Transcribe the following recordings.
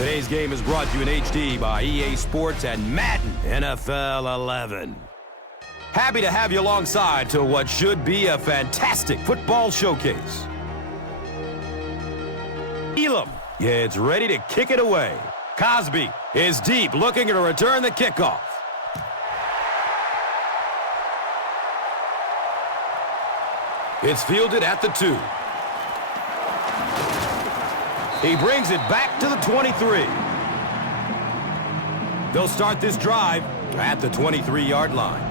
Today's game is brought to you in HD by EA Sports and Madden NFL 11. Happy to have you alongside to what should be a fantastic football showcase. Elam is ready to kick it away. Cosby is deep, looking to return the kickoff. It's fielded at the 2. He brings it back to the 23. They'll start this drive at the 23-yard line.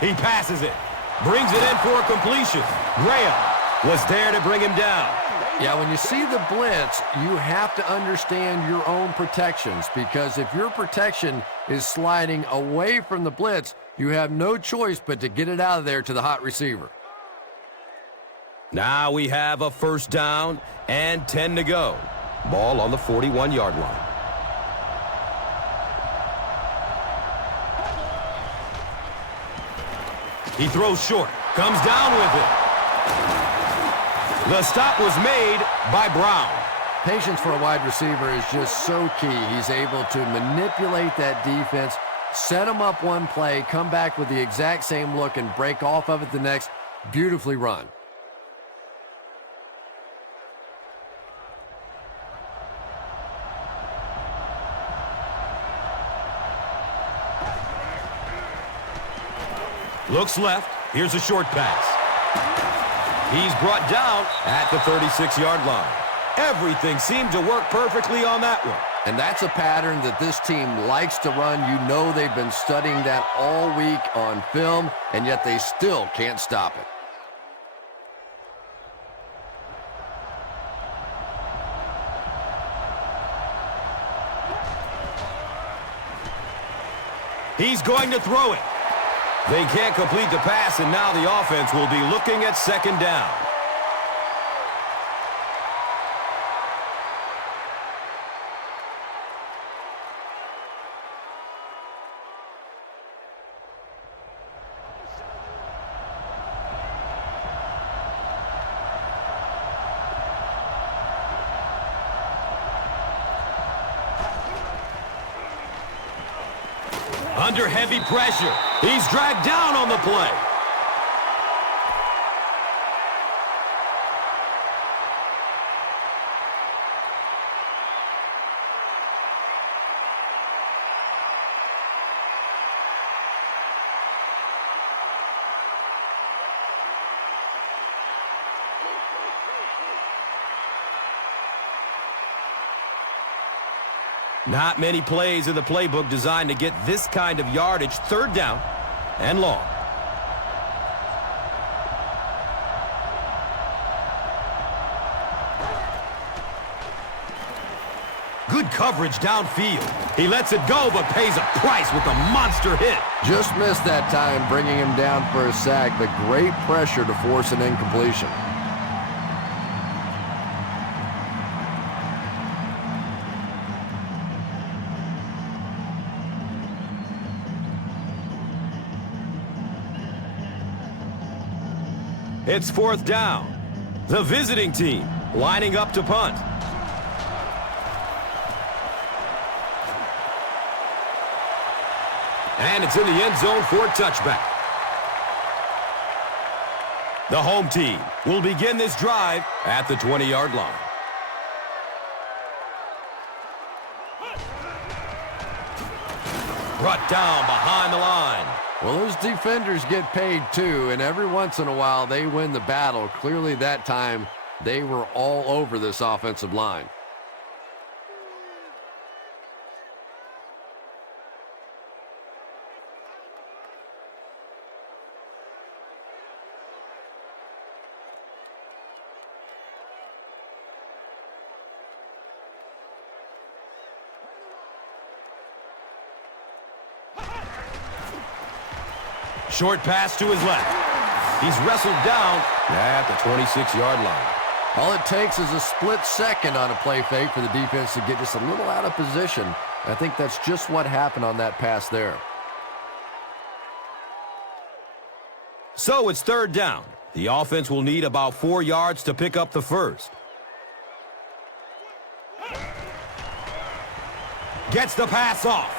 He passes it. Brings it in for a completion. Graham was there to bring him down. Yeah, when you see the blitz, you have to understand your own protections, because if your protection is sliding away from the blitz, you have no choice but to get it out of there to the hot receiver. Now we have a first down and 10 to go. Ball on the 41-yard line. He throws short. Comes down with it. The stop was made by Brown. Patience for a wide receiver is just so key. He's able to manipulate that defense, set them up one play, come back with the exact same look, and break off of it the next. Beautifully run. Looks left. Here's a short pass. He's brought down at the 36-yard line. Everything seemed to work perfectly on that one. And that's a pattern that this team likes to run. You know they've been studying that all week on film, and yet they still can't stop it. He's going to throw it. They can't complete the pass, and now the offense will be looking at second down. Under heavy pressure. He's dragged down on the play. Not many plays in the playbook designed to get this kind of yardage. Third down and long. Good coverage downfield. He lets it go, but pays a price with a monster hit. Just missed that time, bringing him down for a sack, but great pressure to force an incompletion. It's fourth down. The visiting team lining up to punt. And it's in the end zone for a touchback. The home team will begin this drive at the 20-yard line. Brought down behind the line. Well, those defenders get paid too, and every once in a while they win the battle. Clearly that time they were all over this offensive line. Short pass to his left. He's wrestled down at the 26-yard line. All it takes is a split second on a play fake for the defense to get just a little out of position. I think that's just what happened on that pass there. So it's third down. The offense will need about 4 yards to pick up the first. Gets the pass off.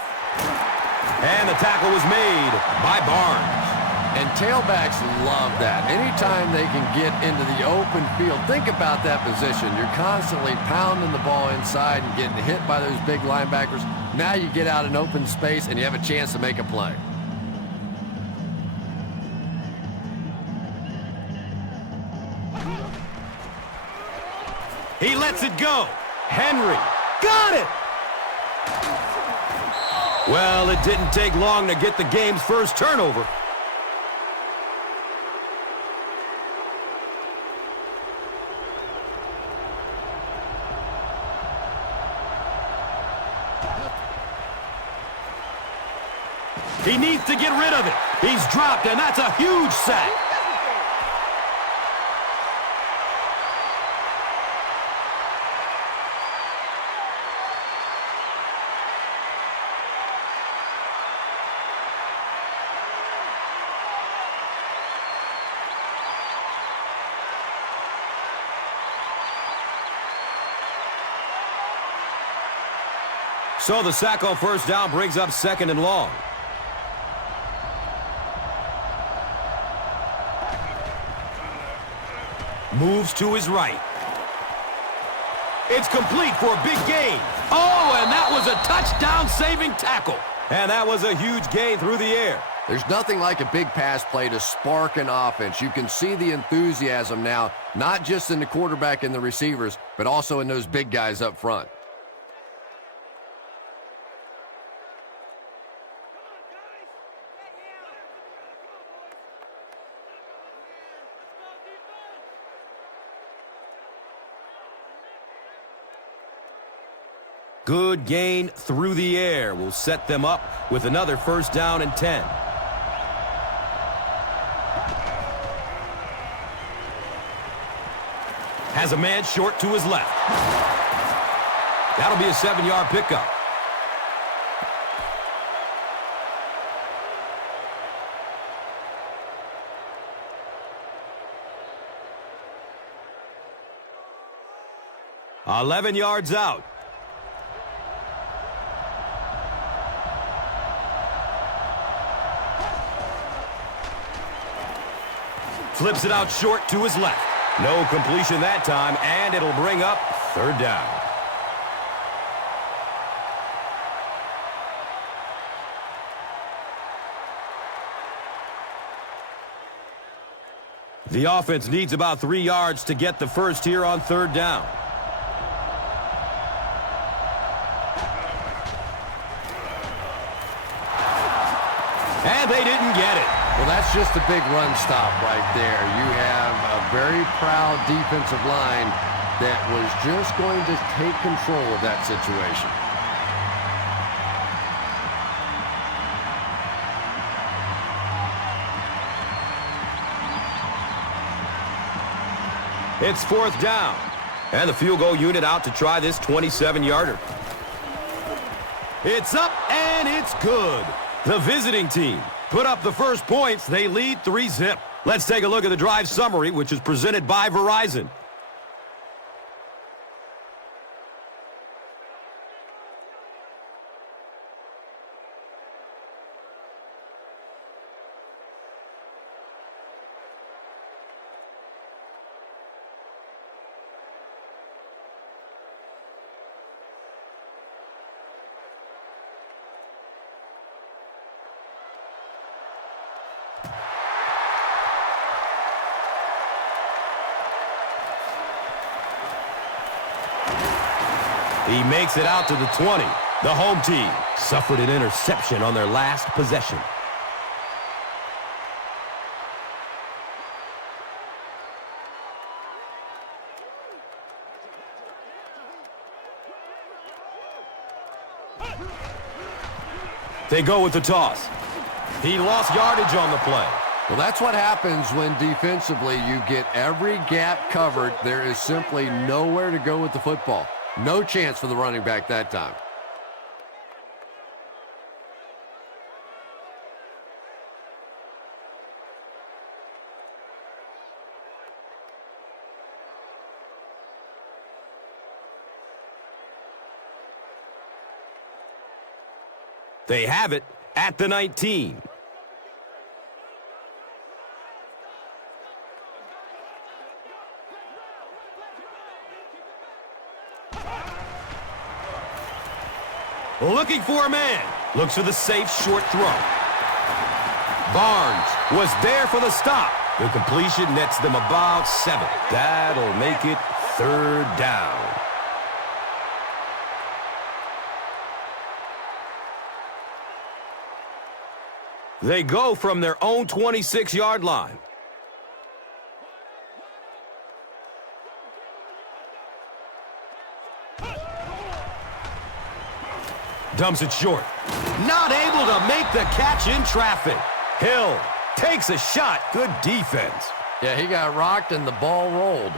And the tackle was made by Barnes. And tailbacks love that. Anytime they can get into the open field, think about that position. You're constantly pounding the ball inside and getting hit by those big linebackers. Now you get out in open space and you have a chance to make a play. He lets it go. Henry got it. Well, it didn't take long to get the game's first turnover. He needs to get rid of it. He's dropped, and that's a huge sack. So the sack on first down brings up 2nd and long. Moves to his right. It's complete for a big gain. Oh, and that was a touchdown-saving tackle. And that was a huge gain through the air. There's nothing like a big pass play to spark an offense. You can see the enthusiasm now, not just in the quarterback and the receivers, but also in those big guys up front. Good gain through the air will set them up with another first down and 10. Has a man short to his left. That'll be a 7-yard pickup. $11 yards out. Flips it out short to his left. No completion that time, and it'll bring up 3rd down. The offense needs about 3 yards to get the first here on 3rd down. And they didn't get it. Well, that's just a big run stop right there. You have a very proud defensive line that was just going to take control of that situation. It's 4th down. And the field goal unit out to try this 27-yarder. It's up, and it's good. The visiting team put up the first points. They lead 3-zip. Let's take a look at the drive summary, which is presented by Verizon. He makes it out to the 20. The home team suffered an interception on their last possession. They go with the toss. He lost yardage on the play. Well, that's what happens when defensively you get every gap covered. There is simply nowhere to go with the football. No chance for the running back that time. They have it at the 19. Looking for a man. Looks for the safe short throw. Barnes was there for the stop. The completion nets them about 7. That'll make it 3rd down. They go from their own 26-yard line. Dumps it short. Not able to make the catch in traffic. Hill takes a shot. Good defense. Yeah, he got rocked and the ball rolled.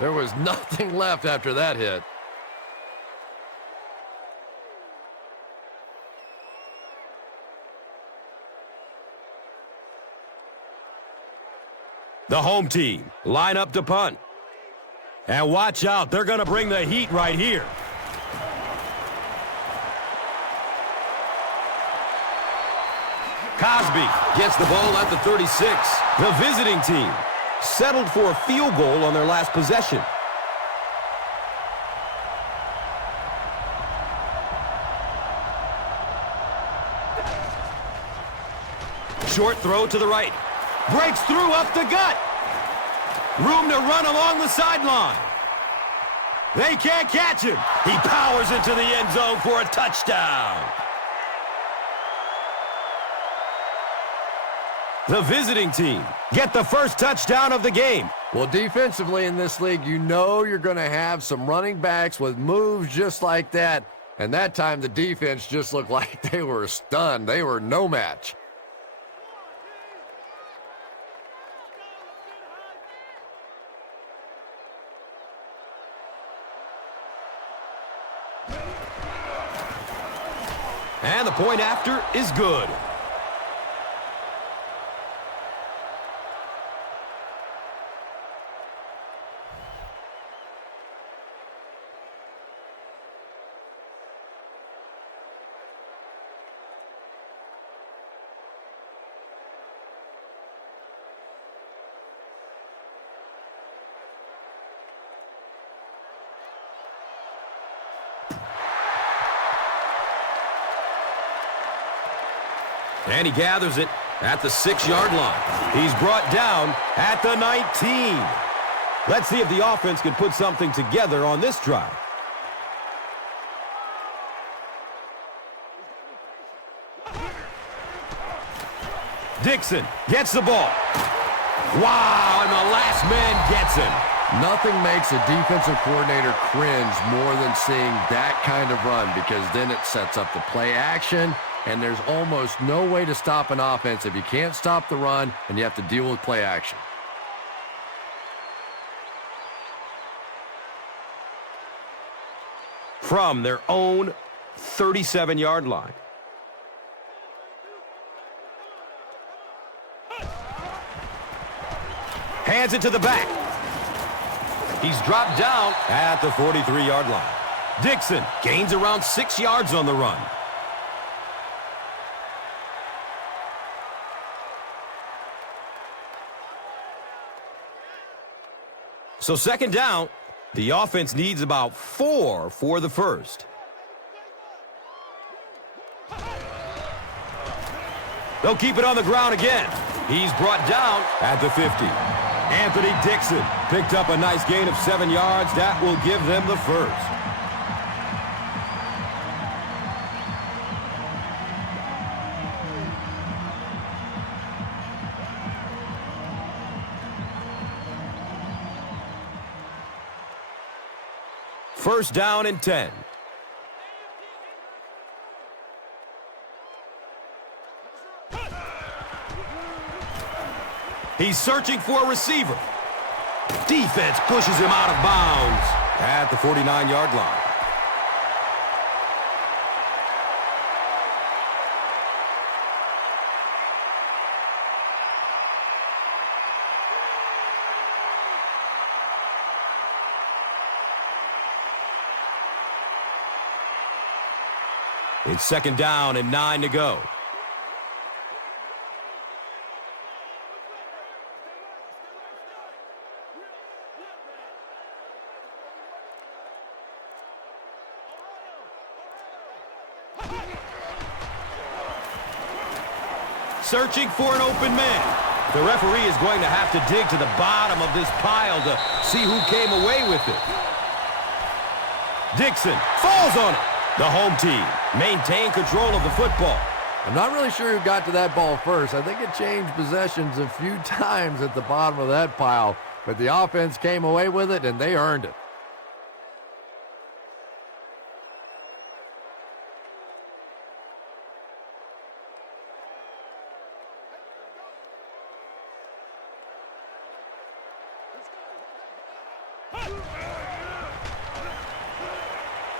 There was nothing left after that hit. The home team line up to punt. And watch out, they're going to bring the heat right here. Cosby gets the ball at the 36. The visiting team settled for a field goal on their last possession. Short throw to the right. Breaks through up the gut. Room to run along the sideline. They can't catch him. He powers into the end zone for a touchdown. The visiting team get the first touchdown of the game. Well, defensively in this league, you know you're going to have some running backs with moves just like that. And that time the defense just looked like they were stunned. They were no match. And the point after is good. And he gathers it at the 6-yard line. He's brought down at the 19. Let's see if the offense can put something together on this drive. Dixon gets the ball. Wow, and the last man gets him. Nothing makes a defensive coordinator cringe more than seeing that kind of run, because then it sets up the play action, and there's almost no way to stop an offense if you can't stop the run and you have to deal with play action. From their own 37-yard line. Hands it to the back. He's dropped down at the 43-yard line. Dixon gains around 6 yards on the run. So second down, the offense needs about 4 for the first. They'll keep it on the ground again. He's brought down at the 50. Anthony Dixon picked up a nice gain of 7 yards. That will give them the first. First down and 10. He's searching for a receiver. Defense pushes him out of bounds at the 49-yard line. It's 2nd down and 9 to go. Searching for an open man. The referee is going to have to dig to the bottom of this pile to see who came away with it. Dixon falls on it. The home team maintain control of the football. I'm not really sure who got to that ball first. I think it changed possessions a few times at the bottom of that pile, but the offense came away with it, and they earned it.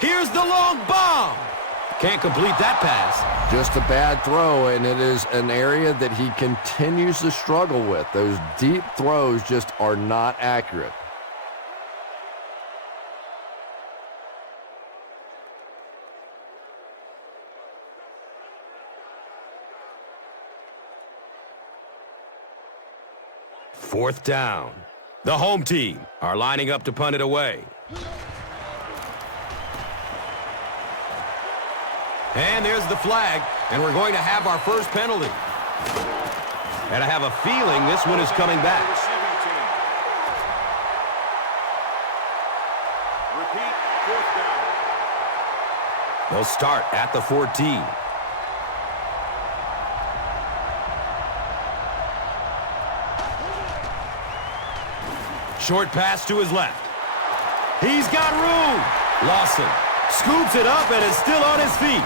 Here's the long bomb. Can't complete that pass. Just a bad throw, and it is an area that he continues to struggle with. Those deep throws just are not accurate. Fourth down. The home team are lining up to punt it away. And there's the flag, and we're going to have our first penalty. And I have a feeling this one is coming back. Repeat, 4th down. They'll start at the 14. Short pass to his left. He's got room. Lawson scoops it up and is still on his feet.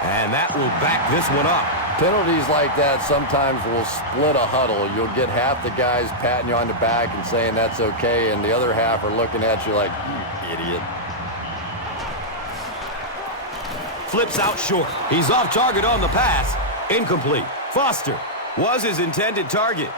And that will back this one up. Penalties like that sometimes will split a huddle. You'll get half the guys patting you on the back and saying that's okay, and the other half are looking at you like, you idiot. Flips out short. He's off target on the pass. Incomplete. Foster was his intended target.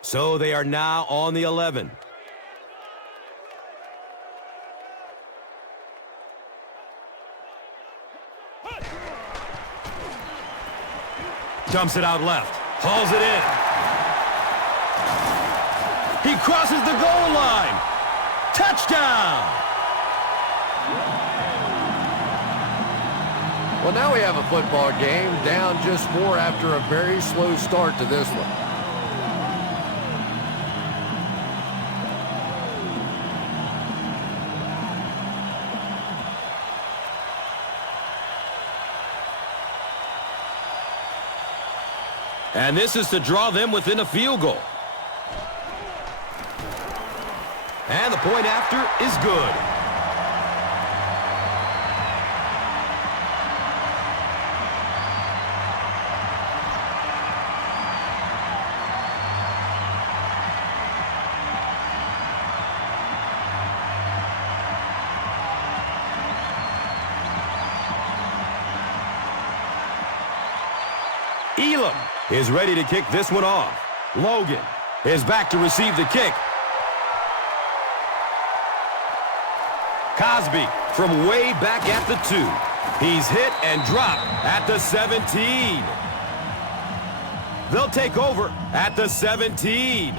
So they are now on the 11. Dumps it out left. Hauls it in. He crosses the goal line. Touchdown! Well, now we have a football game down just 4 after a very slow start to this one. And this is to draw them within a field goal. And the point after is good. Elam is ready to kick this one off. Logan is back to receive the kick. Cosby from way back at the 2. He's hit and dropped at the 17. They'll take over at the 17.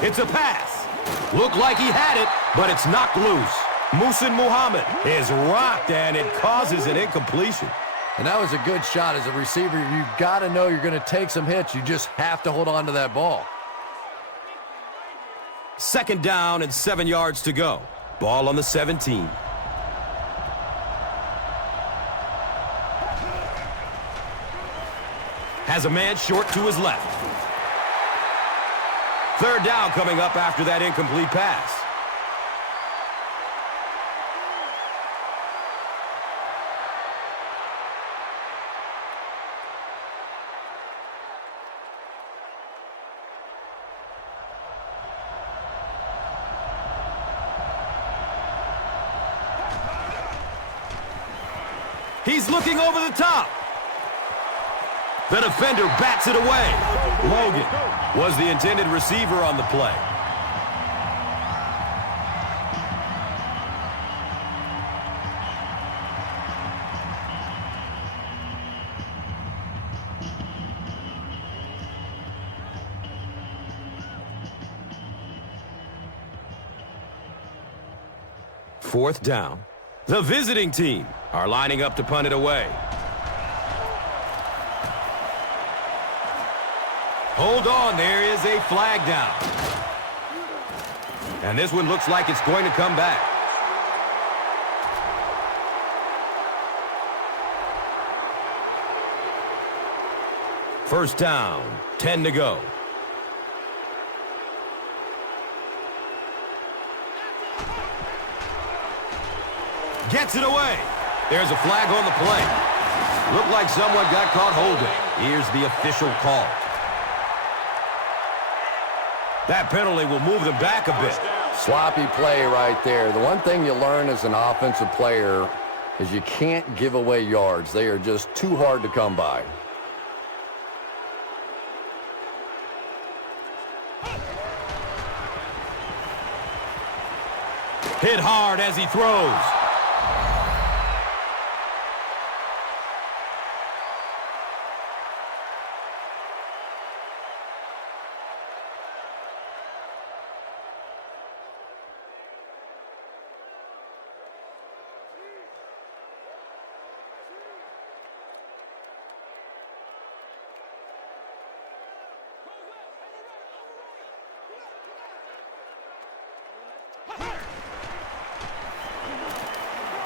It's a pass. Looked like he had it, but it's knocked loose. Mushin is rocked, and it causes an incompletion. And that was a good shot. As a receiver, you've got to know you're going to take some hits. You just have to hold on to that ball. 2nd down and 7 yards to go. Ball on the 17. Has a man short to his left. 3rd down coming up after that incomplete pass. He's looking over the top. The defender bats it away. Logan was the intended receiver on the play. Fourth down. The visiting team are lining up to punt it away. Hold on, there is a flag down. And this one looks like it's going to come back. First down, 10 to go. Gets it away. There's a flag on the play. Looked like someone got caught holding. Here's the official call. That penalty will move them back a bit. Sloppy play right there. The one thing you learn as an offensive player is you can't give away yards. They are just too hard to come by. Hit hard as he throws.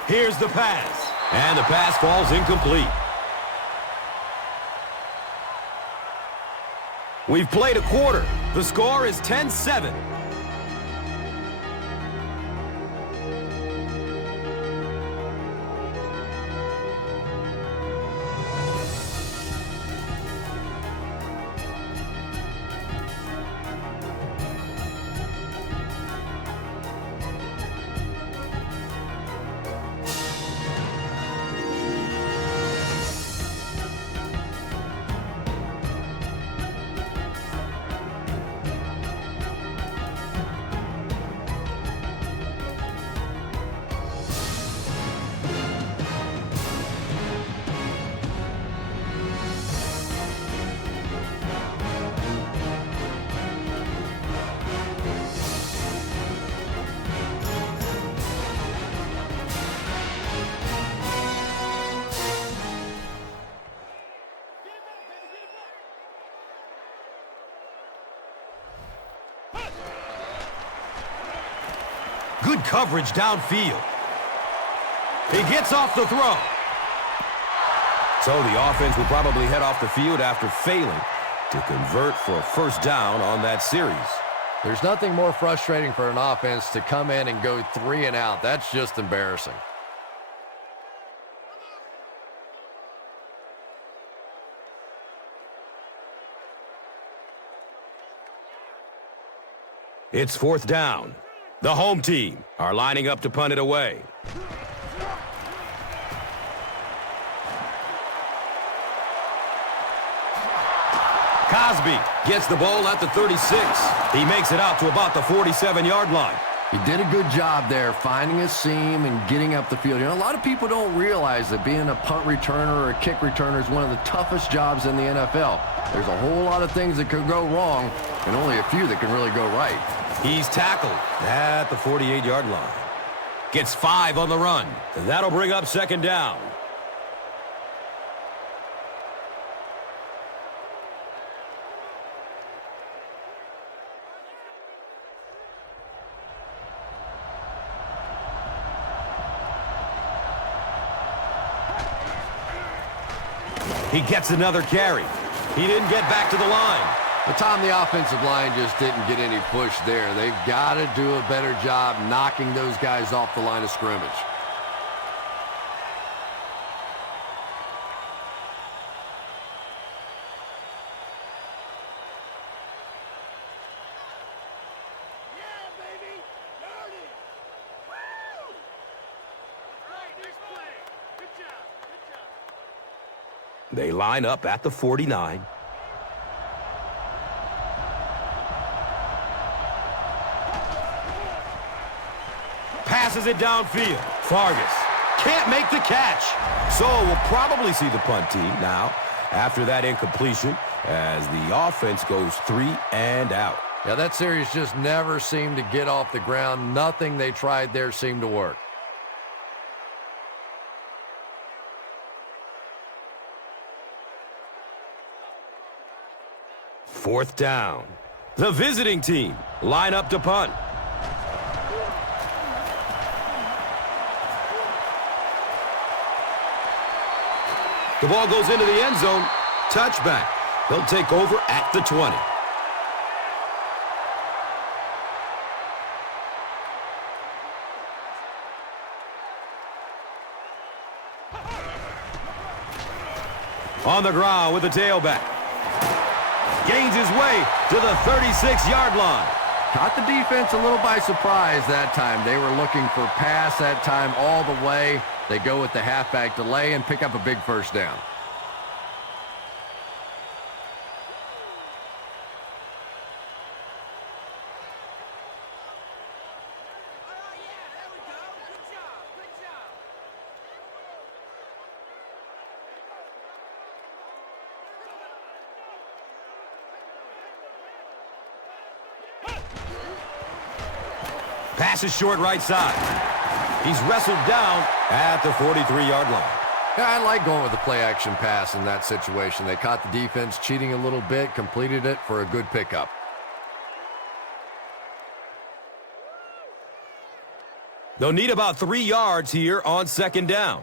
Here's the pass. And the pass falls incomplete. We've played a quarter. The score is 10-7. Good coverage downfield. He gets off the throw. So the offense will probably head off the field after failing to convert for a first down on that series. There's nothing more frustrating for an offense to come in and go 3 and out. That's just embarrassing. It's fourth down. The home team are lining up to punt it away. Cosby gets the ball at the 36. He makes it out to about the 47-yard line. He did a good job there finding a seam and getting up the field. You know, a lot of people don't realize that being a punt returner or a kick returner is one of the toughest jobs in the NFL. There's a whole lot of things that could go wrong and only a few that can really go right. He's tackled at the 48-yard line. Gets 5 on the run. That'll bring up second down. He gets another carry. He didn't get back to the line. But Tom, the offensive line just didn't get any push there. They've got to do a better job knocking those guys off the line of scrimmage. They line up at the 49. Passes it downfield. Fargas can't make the catch. So we'll probably see the punt team now after that incompletion as the offense goes 3 and out. Yeah, that series just never seemed to get off the ground. Nothing they tried there seemed to work. Fourth down. The visiting team line up to punt. The ball goes into the end zone. Touchback. They'll take over at the 20. On the ground with the tailback. Gains his way to the 36-yard line. Caught the defense a little by surprise that time. They were looking for pass that time all the way. They go with the halfback delay and pick up a big first down. Pass is short right side. He's wrestled down at the 43-yard line. Yeah, I like going with the play-action pass in that situation. They caught the defense cheating a little bit, completed it for a good pickup. They'll need about 3 yards here on second down.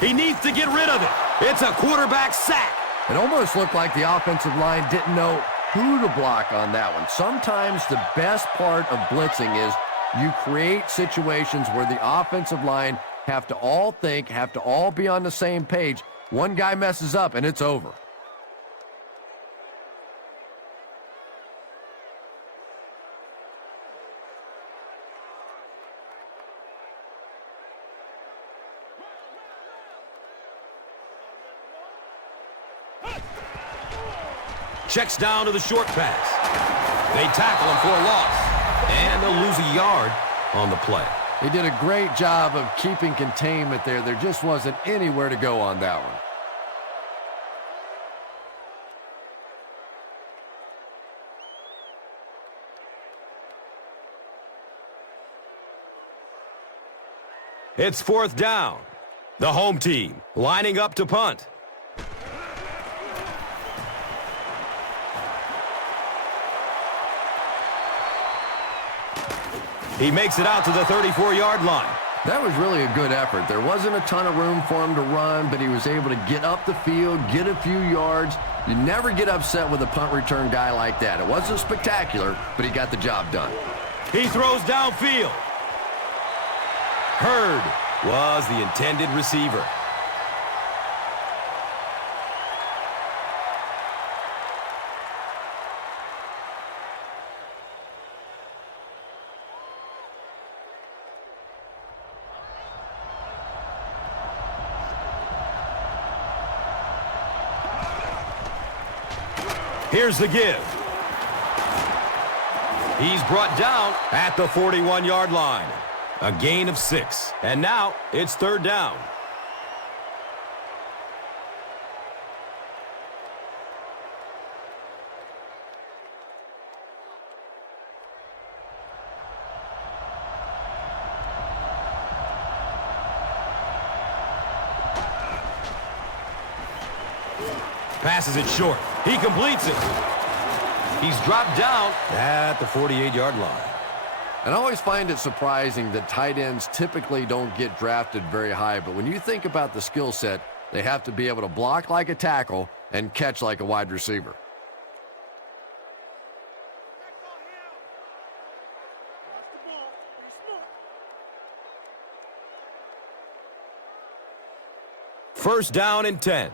He needs to get rid of it. It's a quarterback sack. It almost looked like the offensive line didn't know who to block on that one. Sometimes the best part of blitzing is you create situations where the offensive line have to all think, have to all be on the same page. One guy messes up and it's over. Checks down to the short pass. They tackle him for a loss. And they'll lose a yard on the play. They did a great job of keeping containment there. There just wasn't anywhere to go on that one. It's fourth down. The home team lining up to punt. He makes it out to the 34-yard line. That was really a good effort. There wasn't a ton of room for him to run, but he was able to get up the field, get a few yards. You never get upset with a punt return guy like that. It wasn't spectacular, but he got the job done. He throws downfield. Hurd was the intended receiver. Here's the give. He's brought down at the 41-yard line. A gain of 6. And now it's third down. Passes it short. He completes it. He's dropped down at the 48-yard line. And I always find it surprising that tight ends typically don't get drafted very high, but when you think about the skill set, they have to be able to block like a tackle and catch like a wide receiver. First down and 10.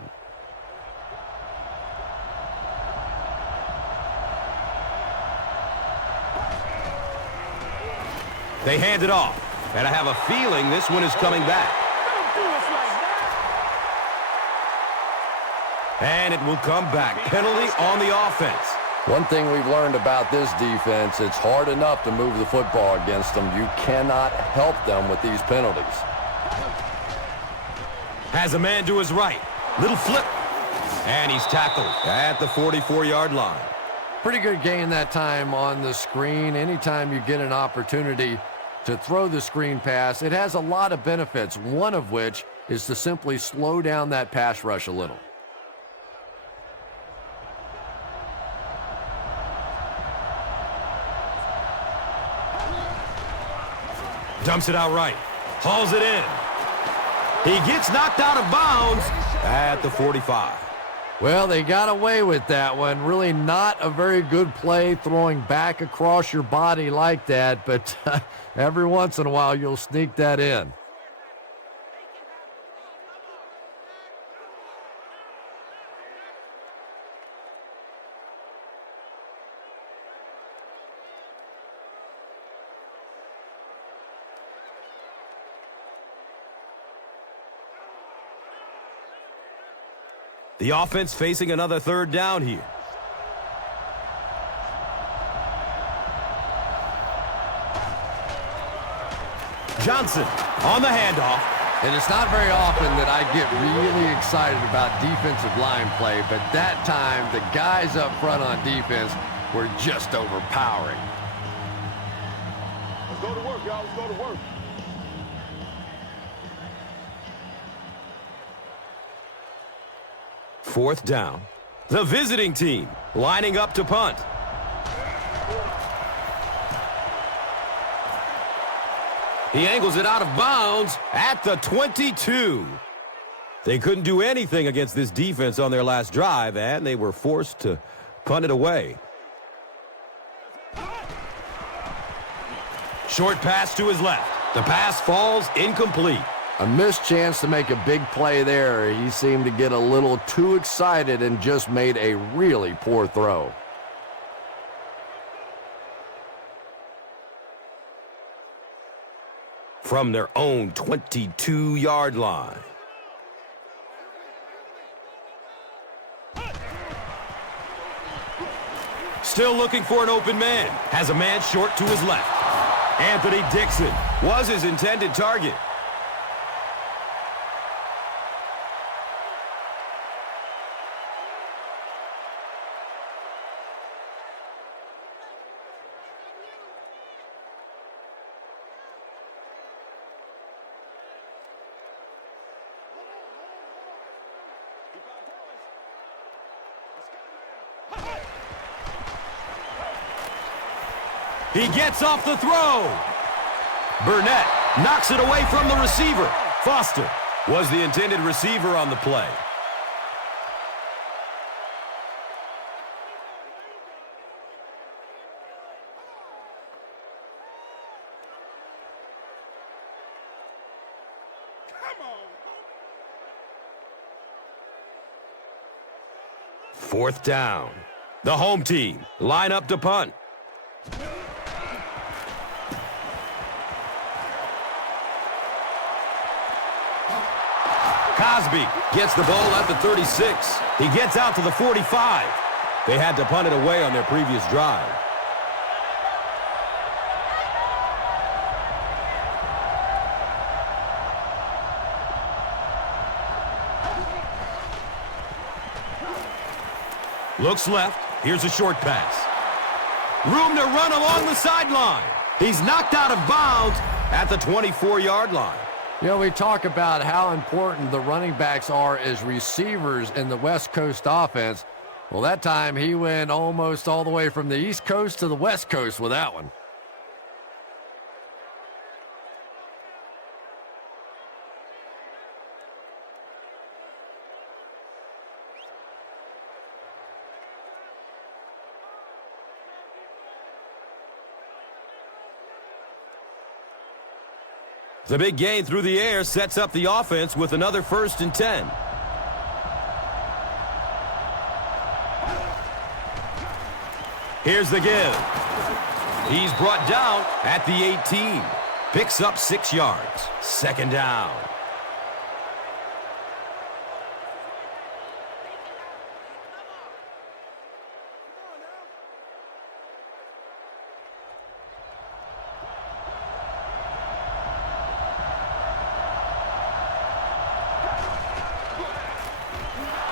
They hand it off. And I have a feeling this one is coming back. And it will come back. Penalty on the offense. One thing we've learned about this defense, it's hard enough to move the football against them. You cannot help them with these penalties. Has a man to his right. Little flip. And he's tackled at the 44-yard line. Pretty good gain that time on the screen. Anytime you get an opportunity to throw the screen pass, it has a lot of benefits, one of which is to simply slow down that pass rush a little. Dumps it out right. Hauls it in. He gets knocked out of bounds at the 45. Well, they got away with that one. Really not a very good play throwing back across your body like that, but every once in a while you'll sneak that in. The offense facing another third down here. Johnson on the handoff. And it's not very often that I get really excited about defensive line play, but that time the guys up front on defense were just overpowering. Let's go to work, y'all. Let's go to work. Fourth down. The visiting team lining up to punt. He angles it out of bounds at the 22. They couldn't do anything against this defense on their last drive, and they were forced to punt it away. Short pass to his left. The pass falls incomplete. A missed chance to make a big play there. He seemed to get a little too excited and just made a really poor throw. From their own 22-yard line. Still looking for an open man. Has a man short to his left. Anthony Dixon was his intended target. He gets off the throw. Burnett knocks it away from the receiver. Foster was the intended receiver on the play. Fourth down. The home team line up to punt. Cosby gets the ball at the 36. He gets out to the 45. They had to punt it away on their previous drive. Looks left. Here's a short pass. Room to run along the sideline. He's knocked out of bounds at the 24-yard line. You know, we talk about how important the running backs are as receivers in the West Coast offense. Well, that time he went almost all the way from the East Coast to the West Coast with that one. The big gain through the air sets up the offense with another 1st and 10. Here's the give. He's brought down at the 18. Picks up 6 yards. Second down.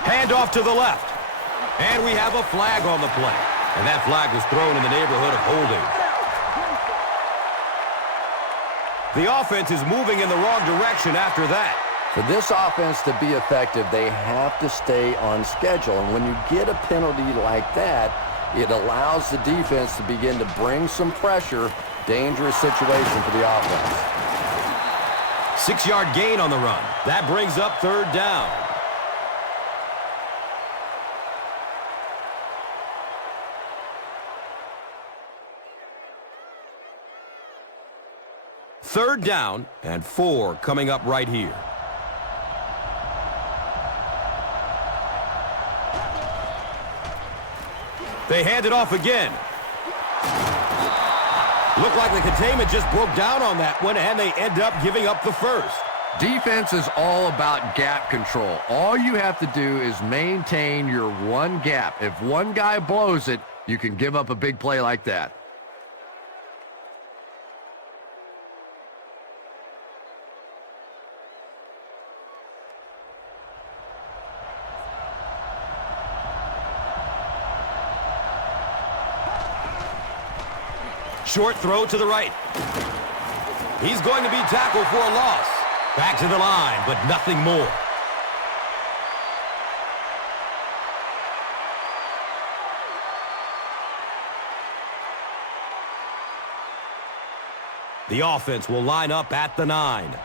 Handoff to the left. And we have a flag on the play. And that flag was thrown in the neighborhood of holding. The offense is moving in the wrong direction after that. For this offense to be effective, they have to stay on schedule. And when you get a penalty like that, it allows the defense to begin to bring some pressure. Dangerous situation for the offense. 6-yard gain on the run. That brings up third down. Third down and 4 coming up right here. They hand it off again. Looked like the containment just broke down on that one, and they end up giving up the first. Defense is all about gap control. All you have to do is maintain your one gap. If one guy blows it, you can give up a big play like that. Short throw to the right. He's going to be tackled for a loss. Back to the line, but nothing more. The offense will line up at the 9.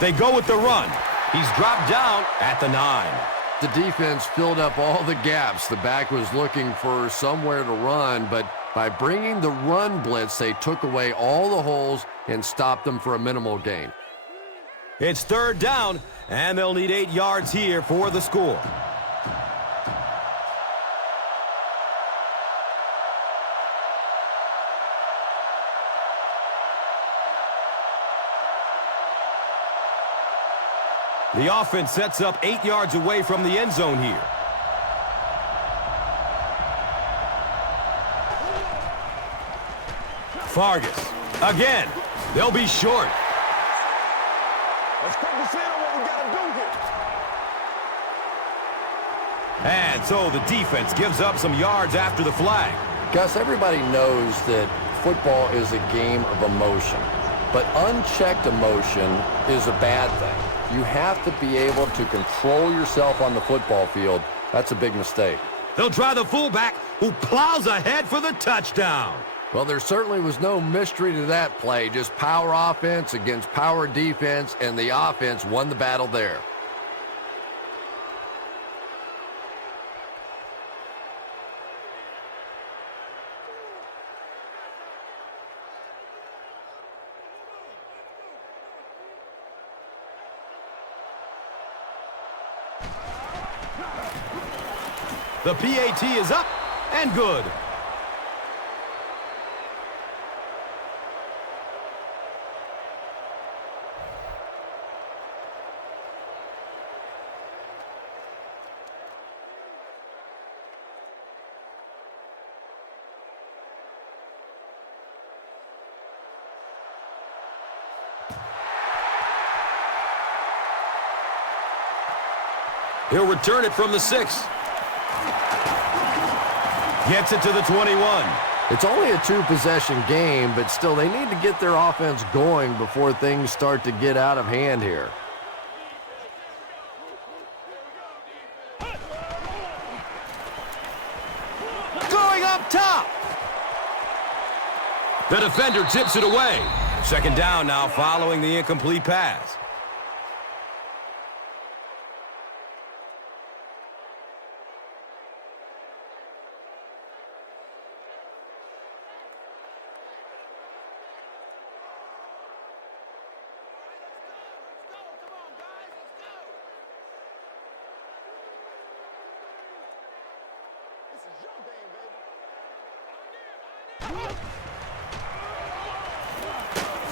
They go with the run. He's dropped down at the 9. The defense filled up all the gaps. The back was looking for somewhere to run, but by bringing the run blitz, they took away all the holes and stopped them for a minimal gain. It's third down, and they'll need 8 yards here for the score. The offense sets up 8 yards away from the end zone here. Fargas. Again. They'll be short. Let's focus in on what we got to do here. And so the defense gives up some yards after the flag. Gus, everybody knows that football is a game of emotion, but unchecked emotion is a bad thing. You have to be able to control yourself on the football field. That's a big mistake. They'll try the fullback, who plows ahead for the touchdown. Well, there certainly was no mystery to that play. Just power offense against power defense, and the offense won the battle there. The PAT is up and good. He'll return it from the 6. Gets it to the 21. It's only a 2-possession game, but still they need to get their offense going before things start to get out of hand here. Going up top. The defender tips it away. Second down now following the incomplete pass.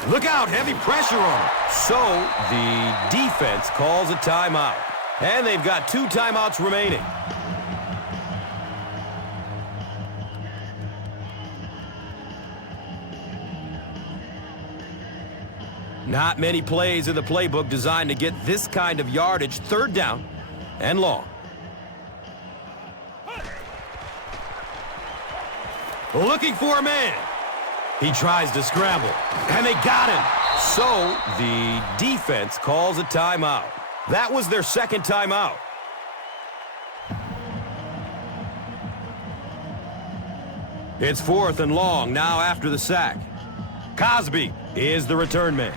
Look out, heavy pressure on him. So the defense calls a timeout. And they've got 2 timeouts remaining. Not many plays in the playbook designed to get this kind of yardage. 3rd down and long. Looking for a man. He tries to scramble, and they got him. So the defense calls a timeout. That was their 2nd timeout. It's 4th and long now after the sack. Cosby is the return man.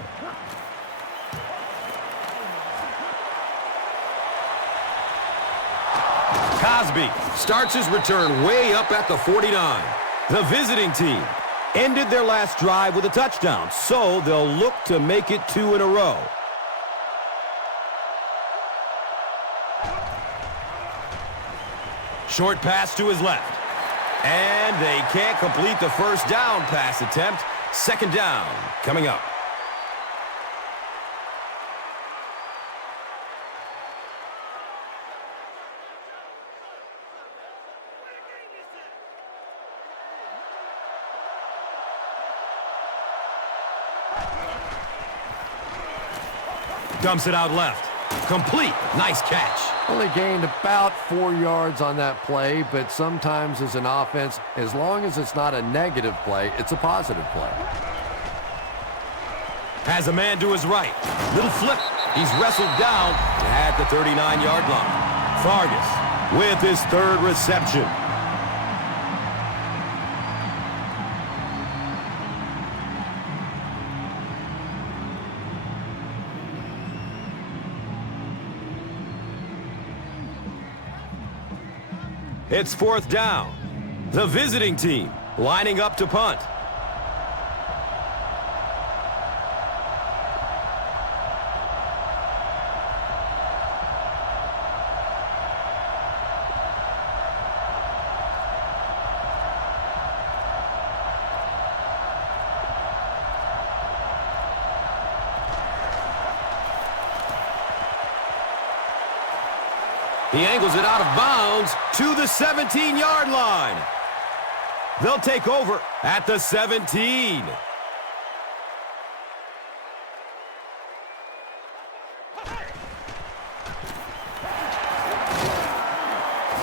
Cosby starts his return way up at the 49. The visiting team ended their last drive with a touchdown, so they'll look to make it 2 in a row. Short pass to his left. And they can't complete the 1st down pass attempt. 2nd down coming up. Dumps it out left. Complete. Nice catch. Only gained about 4 yards on that play, but sometimes as an offense, as long as it's not a negative play, it's a positive play. Has a man to his right. Little flip. He's wrestled down at the 39-yard line. Fargas with his 3rd reception. It's 4th down. The visiting team lining up to punt. He angles it out of bounds to the 17-yard line. They'll take over at the 17.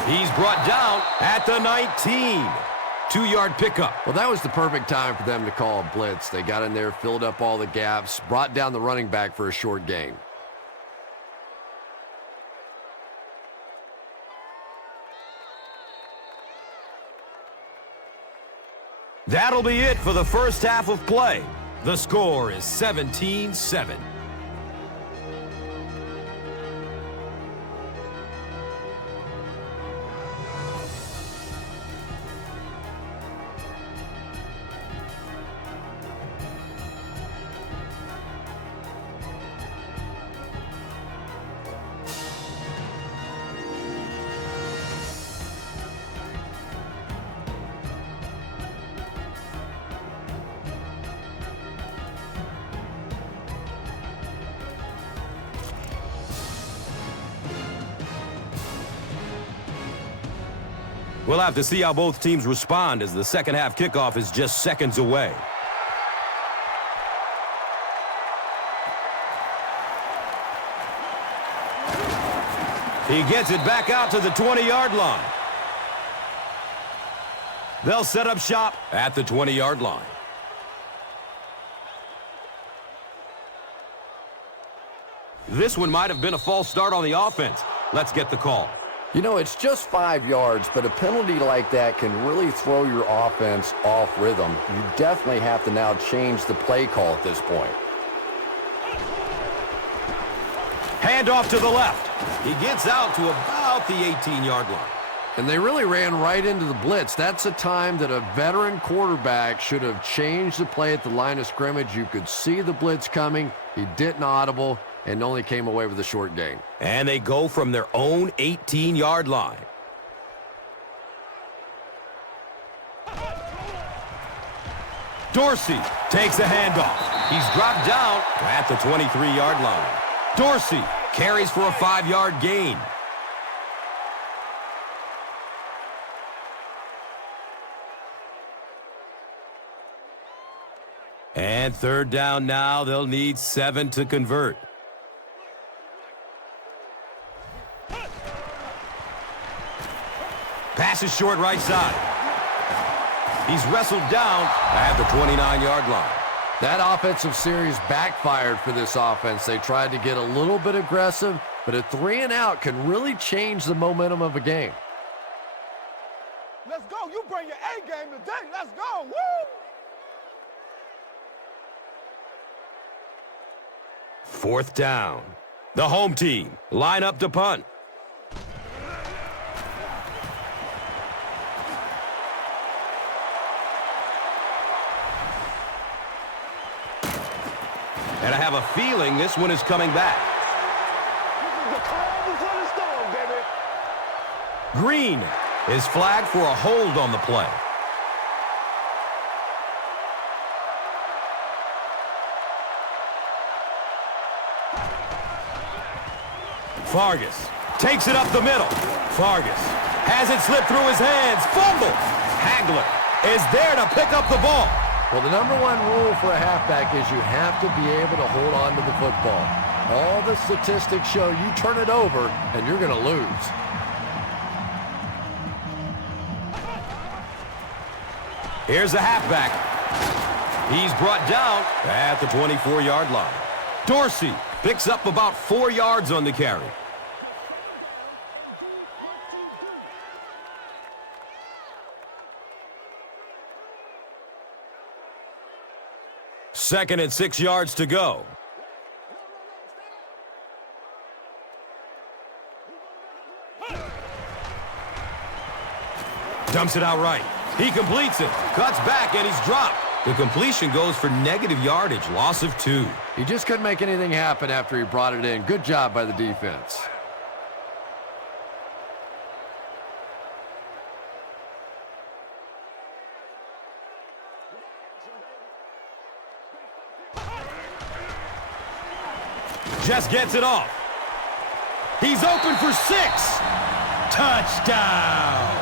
He's brought down at the 19. 2-yard pickup. Well, that was the perfect time for them to call a blitz. They got in there, filled up all the gaps, brought down the running back for a short gain. That'll be it for the 1st half of play. The score is 17-7. We'll have to see how both teams respond as the 2nd half kickoff is just seconds away. He gets it back out to the 20-yard line. They'll set up shop at the 20-yard line. This one might have been a false start on the offense. Let's get the call. You know, it's just 5 yards, but a penalty like that can really throw your offense off rhythm. You definitely have to now change the play call at this point. Handoff to the left. He gets out to about the 18-yard line. And they really ran right into the blitz. That's a time that a veteran quarterback should have changed the play at the line of scrimmage. You could see the blitz coming. He didn't audible and only came away with a short gain. And they go from their own 18-yard line. Dorsey takes a handoff. He's dropped down at the 23-yard line. Dorsey carries for a 5-yard gain. And third down now. They'll need 7 to convert. Pass is short right side. He's wrestled down at the 29-yard line. That offensive series backfired for this offense. They tried to get a little bit aggressive, but a 3-and-out can really change the momentum of a game. Let's go. You bring your A game today. Let's go. Woo! Fourth down. The home team line up to punt. And I have a feeling this one is coming back. This is the calm before the storm, baby. Green is flagged for a hold on the play. Fargas takes it up the middle. Fargas has it slip through his hands. Fumble. Hagler is there to pick up the ball. Well, the number one rule for a halfback is you have to be able to hold on to the football. All the statistics show you turn it over and you're going to lose. Here's the halfback. He's brought down at the 24-yard line. Dorsey picks up about 4 yards on the carry. Second and 6 yards to go. Dumps it out right. He completes it. Cuts back and he's dropped. The completion goes for negative yardage, loss of 2. He just couldn't make anything happen after he brought it in. Good job by the defense. Just gets it off. He's open for 6. Touchdown.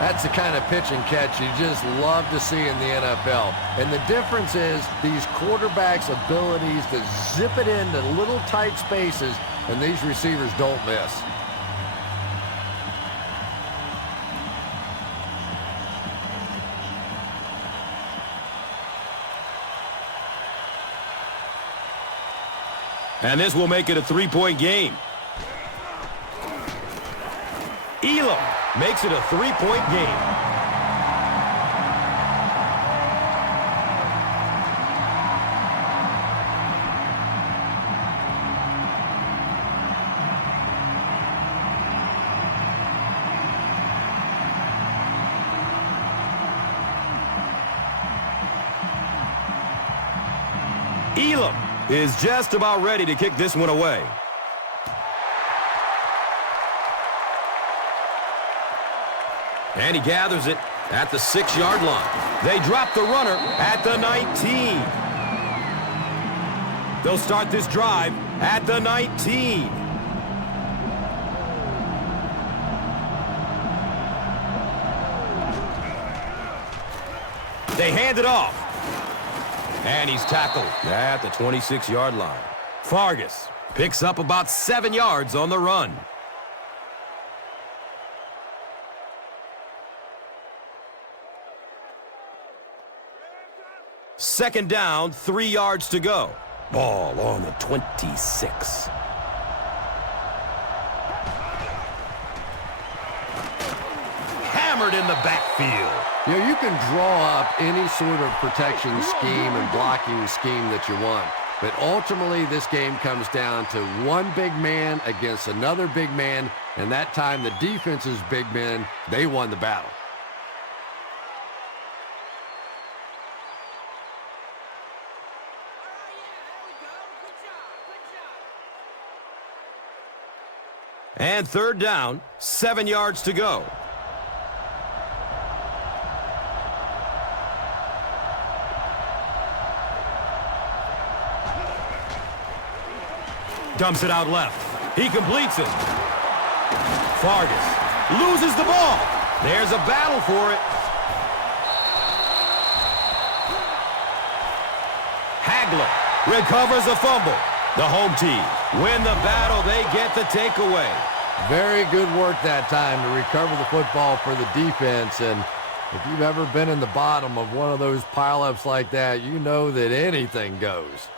That's the kind of pitch and catch you just love to see in the NFL. And the difference is these quarterbacks' abilities to zip it into little tight spaces, and these receivers don't miss. And this will make it a 3-point game. Elam makes it a 3-point game. Elam is just about ready to kick this one away. And he gathers it at the 6-yard line. They drop the runner at the 19. They'll start this drive at the 19. They hand it off. And he's tackled at the 26-yard line. Fargas picks up about 7 yards on the run. Second down, 3 yards to go. Ball on the 26. Hammered in the backfield. You know, you can draw up any sort of protection scheme and blocking scheme that you want. But ultimately, this game comes down to one big man against another big man. And that time, the defense's big men, they won the battle. And third down, 7 yards to go. Dumps it out left. He completes it. Fargas loses the ball. There's a battle for it. Hagler recovers a fumble. The home team win the battle. They get the takeaway. Very good work that time to recover the football for the defense. And if you've ever been in the bottom of one of those pileups like that, you know that anything goes.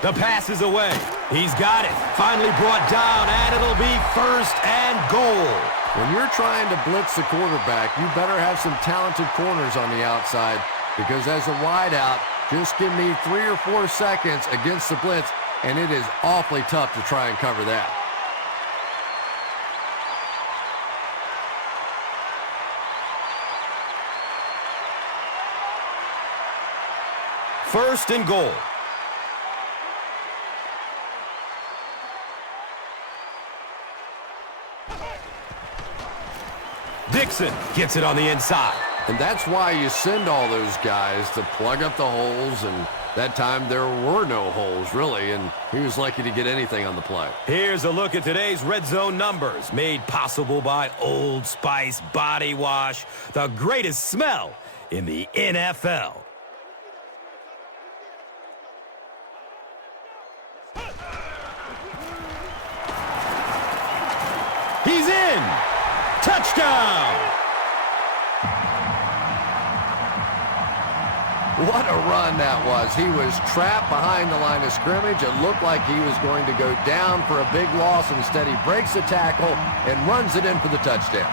The pass is away. He's got it. Finally brought down, and it'll be 1st and goal. When you're trying to blitz the quarterback, you better have some talented corners on the outside, because as a wideout, just give me 3 or 4 seconds against the blitz, and it is awfully tough to try and cover that. First and goal. Dixon gets it on the inside. And that's why you send all those guys to plug up the holes, and that time there were no holes, really, and he was lucky to get anything on the play. Here's a look at today's red zone numbers, made possible by Old Spice Body Wash, the greatest smell in the NFL. He's in! Touchdown! What a run that was. He was trapped behind the line of scrimmage. It looked like he was going to go down for a big loss. Instead, he breaks the tackle and runs it in for the touchdown.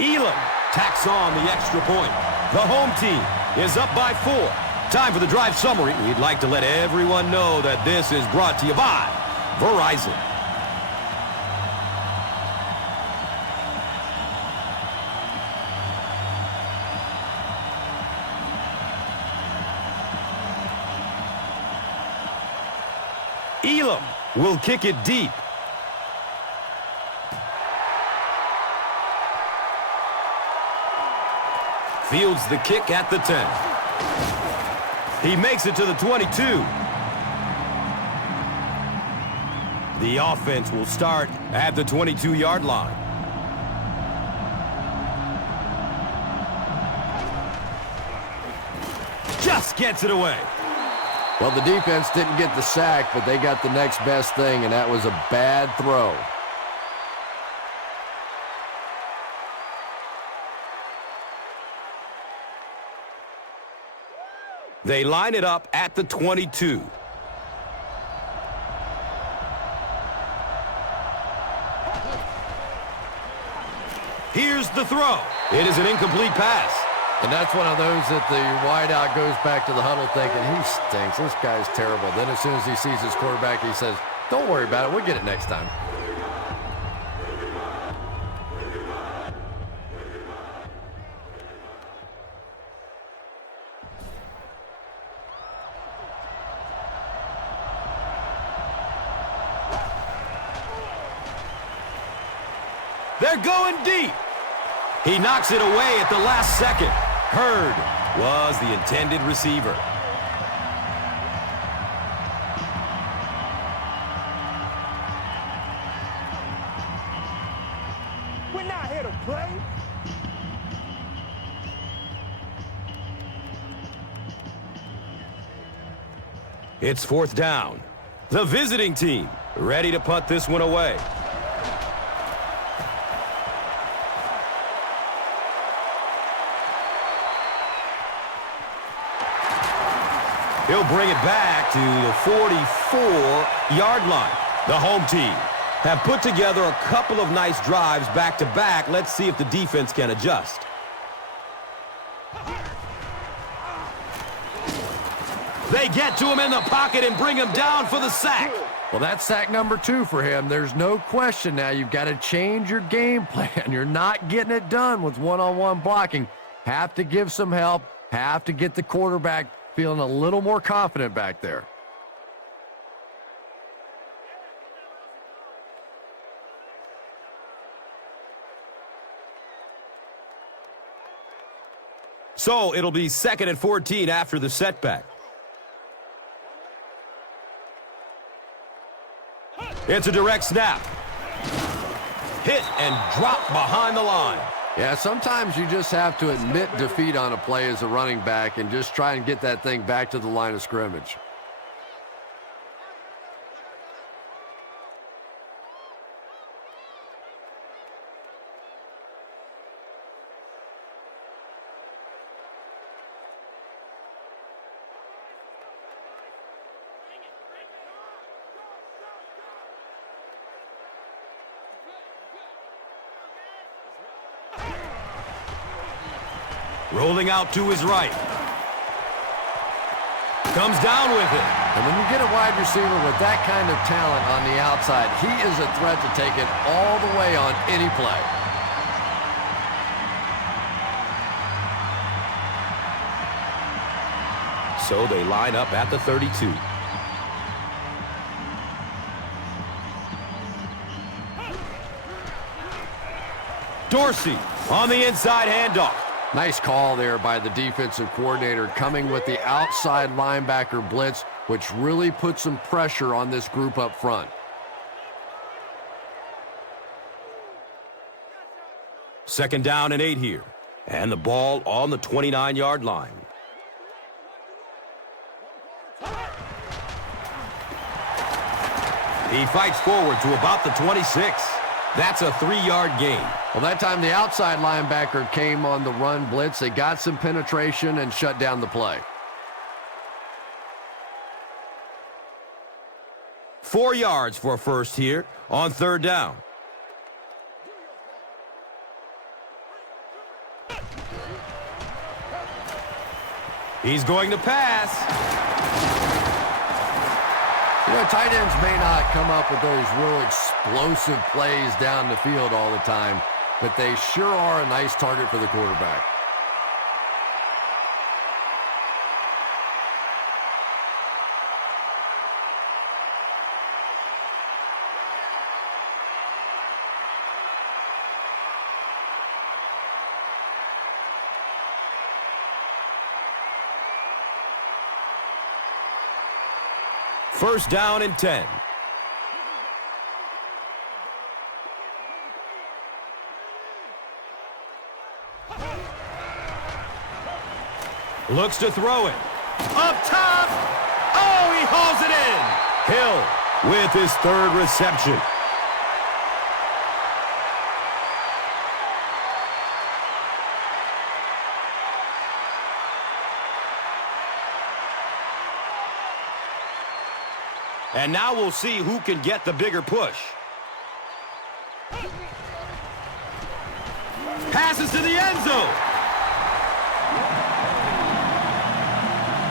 Elam tacks on the extra point. The home team is up by 4. Time for the drive summary. We'd like to let everyone know that this is brought to you by Verizon. Elam will kick it deep. Fields the kick at the 10. He makes it to the 22. The offense will start at the 22-yard line. Just gets it away. Well, the defense didn't get the sack, but they got the next best thing, and that was a bad throw. They line it up at the 22. Here's the throw. It is an incomplete pass. And that's one of those that the wideout goes back to the huddle thinking, he stinks, this guy's terrible. Then as soon as he sees his quarterback, he says, don't worry about it, we'll get it next time. They're going deep. He knocks it away at the last second. Hurd was the intended receiver. We're not here to play. It's 4th down. The visiting team ready to punt this one away. He'll bring it back to the 44-yard line. The home team have put together a couple of nice drives back-to-back. Let's see if the defense can adjust. They get to him in the pocket and bring him down for the sack. Well, that's sack number 2 for him. There's no question now. You've got to change your game plan. You're not getting it done with one-on-one blocking. Have to give some help. Have to get the quarterback feeling a little more confident back there. So it'll be 2nd and 14 after the setback. It's a direct snap. Hit and drop behind the line. Yeah, sometimes you just have to admit defeat on a play as a running back and just try and get that thing back to the line of scrimmage. Rolling out to his right. Comes down with it. And when you get a wide receiver with that kind of talent on the outside, he is a threat to take it all the way on any play. So they line up at the 32. Dorsey on the inside handoff. Nice call there by the defensive coordinator, coming with the outside linebacker blitz, which really put some pressure on this group up front. Second down and 8 here. And the ball on the 29-yard line. He fights forward to about the 26. That's a 3-yard gain. Well, that time the outside linebacker came on the run blitz. They got some penetration and shut down the play. 4 yards for a first here on 3rd down. He's going to pass. You know, tight ends may not come up with those real explosive plays down the field all the time, but they sure are a nice target for the quarterback. First down and 10. Looks to throw it. Up top. Oh, he hauls it in. Hill with his 3rd reception. And now we'll see who can get the bigger push. Passes to the end zone.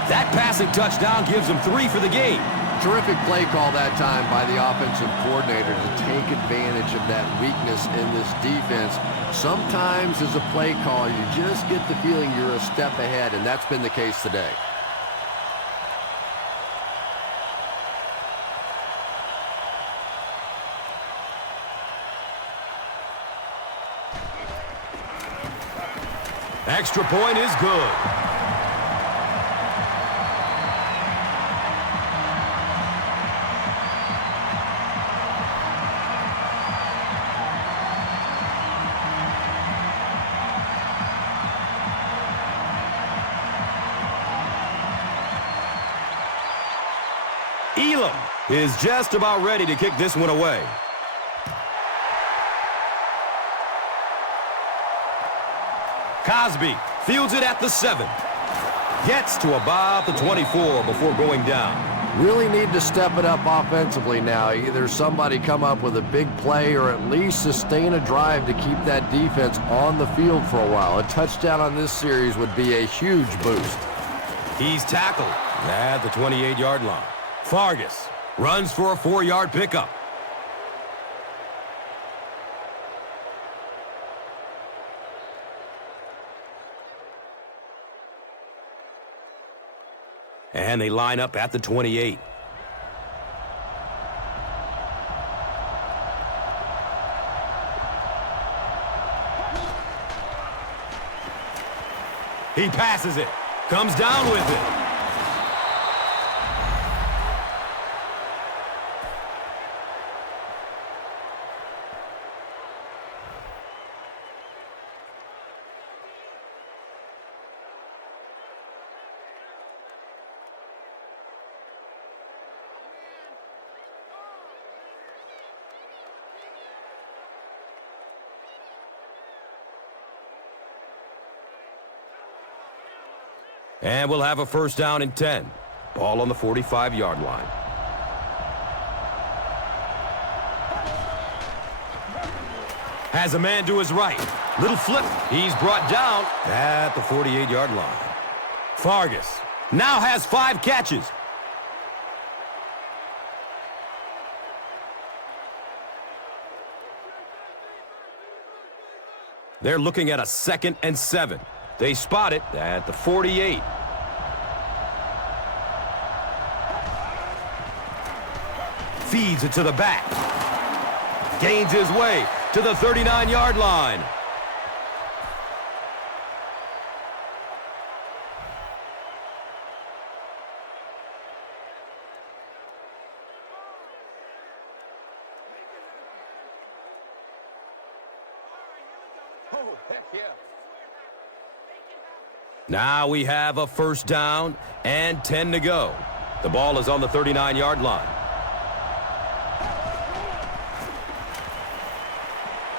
That passing touchdown gives him 3 for the game. Terrific play call that time by the offensive coordinator to take advantage of that weakness in this defense. Sometimes as a play call, you just get the feeling you're a step ahead, and that's been the case today. Extra point is good. Elam is just about ready to kick this one away. Cosby fields it at the 7. Gets to about the 24 before going down. Really need to step it up offensively now. Either somebody come up with a big play or at least sustain a drive to keep that defense on the field for a while. A touchdown on this series would be a huge boost. He's tackled at the 28-yard line. Fargas runs for a 4-yard pickup. And they line up at the 28. He passes it. Comes down with it. And we'll have a first down and 10. Ball on the 45-yard line. Has a man to his right. Little flip. He's brought down at the 48-yard line. Fargas now has 5 catches. They're looking at a 2nd and 7. They spot it at the 48. Feeds it to the back. Gains his way to the 39-yard line. Oh, heck yeah. Now we have a first down and 10 to go. The ball is on the 39-yard line.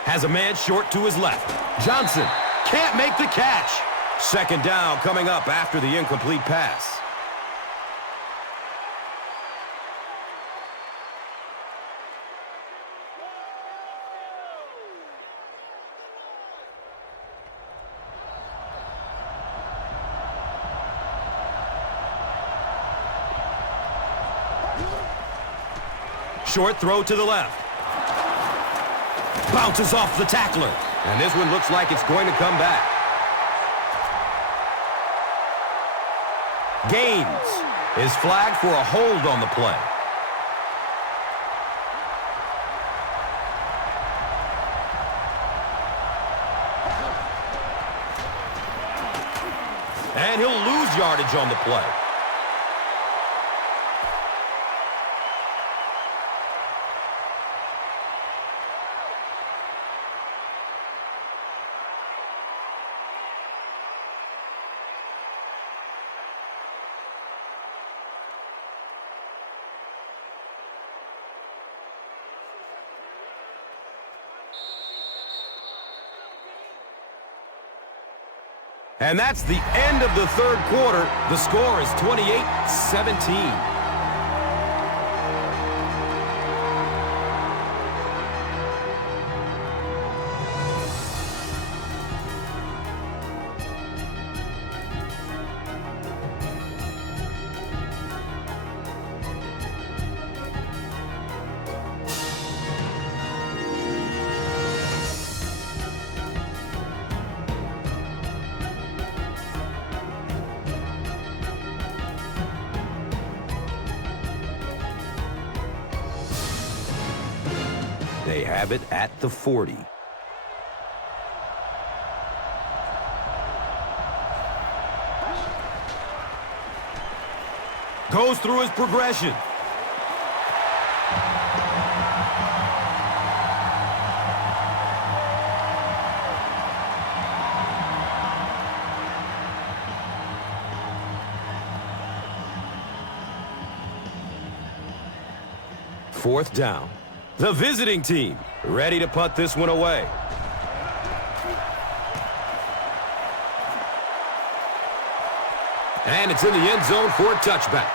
Has a man short to his left. Johnson can't make the catch. 2nd down coming up after the incomplete pass. Short throw to the left. Bounces off the tackler. And this one looks like it's going to come back. Gaines is flagged for a hold on the play. And he'll lose yardage on the play. And that's the end of the 3rd quarter. The score is 28-17. They have it at the 40. Goes through his progression. Fourth down. The visiting team ready to punt this one away. And it's in the end zone for a touchback.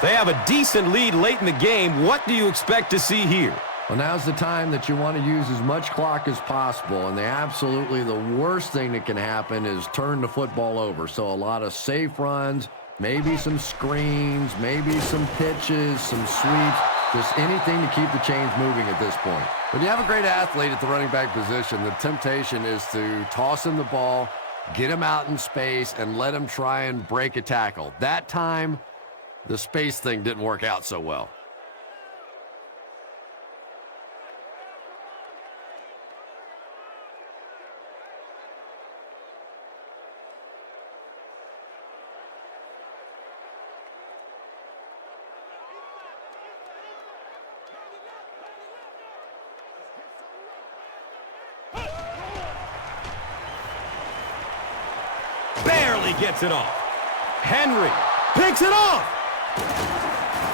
They have a decent lead late in the game. What do you expect to see here? Well, now's the time that you want to use as much clock as possible, and absolutely the worst thing that can happen is turn the football over. So a lot of safe runs, maybe some screens, maybe some pitches, some sweeps. Just anything to keep the chains moving at this point. When you have a great athlete at the running back position, the temptation is to toss him the ball, get him out in space, and let him try and break a tackle. That time, the space thing didn't work out so well. he gets it off. Henry picks it off.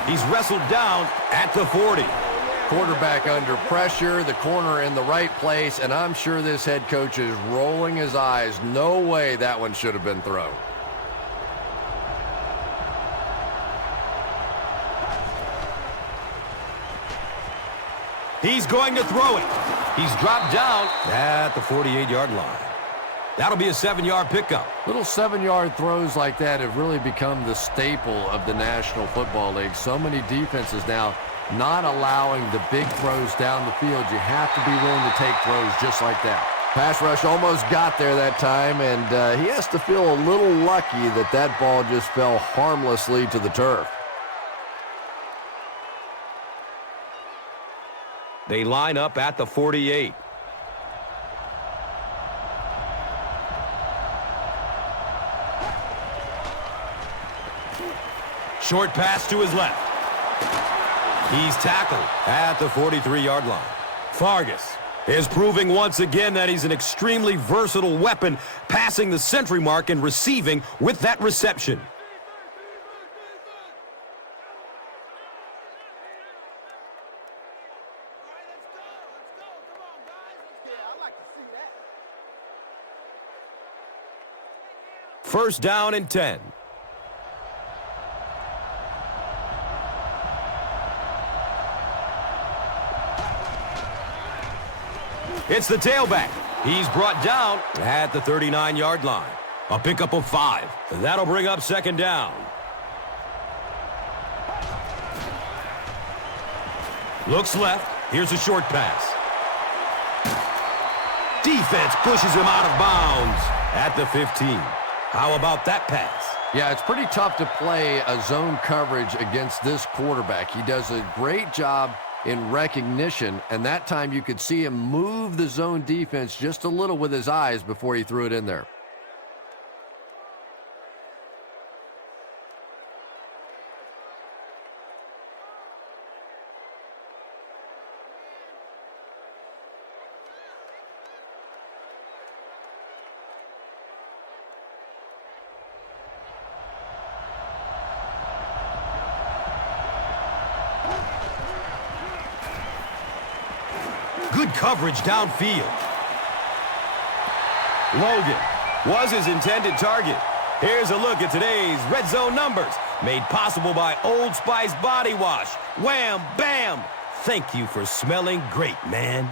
He's wrestled down at the 40. Quarterback under pressure, the corner in the right place, and I'm sure this head coach is rolling his eyes. No way that one should have been thrown. He's going to throw it. He's dropped down at the 48-yard line. That'll be a 7-yard pickup. Little 7-yard throws like that have really become the staple of the National Football League. So many defenses now not allowing the big throws down the field. You have to be willing to take throws just like that. Pass rush almost got there that time, and he has to feel a little lucky that that ball just fell harmlessly to the turf. They line up at the 48. Short pass to his left. He's tackled at the 43-yard line. Fargas is proving once again that he's an extremely versatile weapon, passing the century mark and receiving with that reception. First down and 10. It's the tailback. He's brought down at the 39-yard line. A pickup of 5. That'll bring up second down. Looks left. Here's a short pass. Defense pushes him out of bounds at the 15. How about that pass? Yeah, it's pretty tough to play a zone coverage against this quarterback. He does a great job in recognition, and that time you could see him move the zone defense just a little with his eyes before he threw it in there. Good coverage downfield. Logan was his intended target. Here's a look at today's red zone numbers, made possible by Old Spice Body Wash. Wham, bam! Thank you for smelling great, man.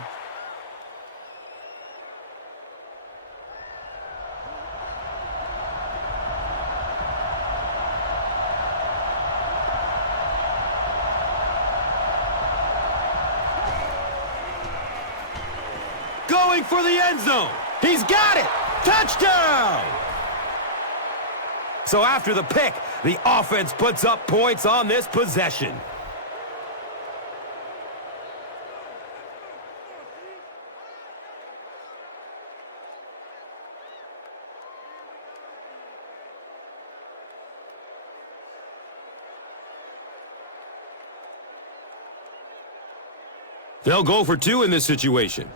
Going for the end zone. He's got it. Touchdown! So after the pick, the offense puts up points on this possession. They'll go for 2 in this situation.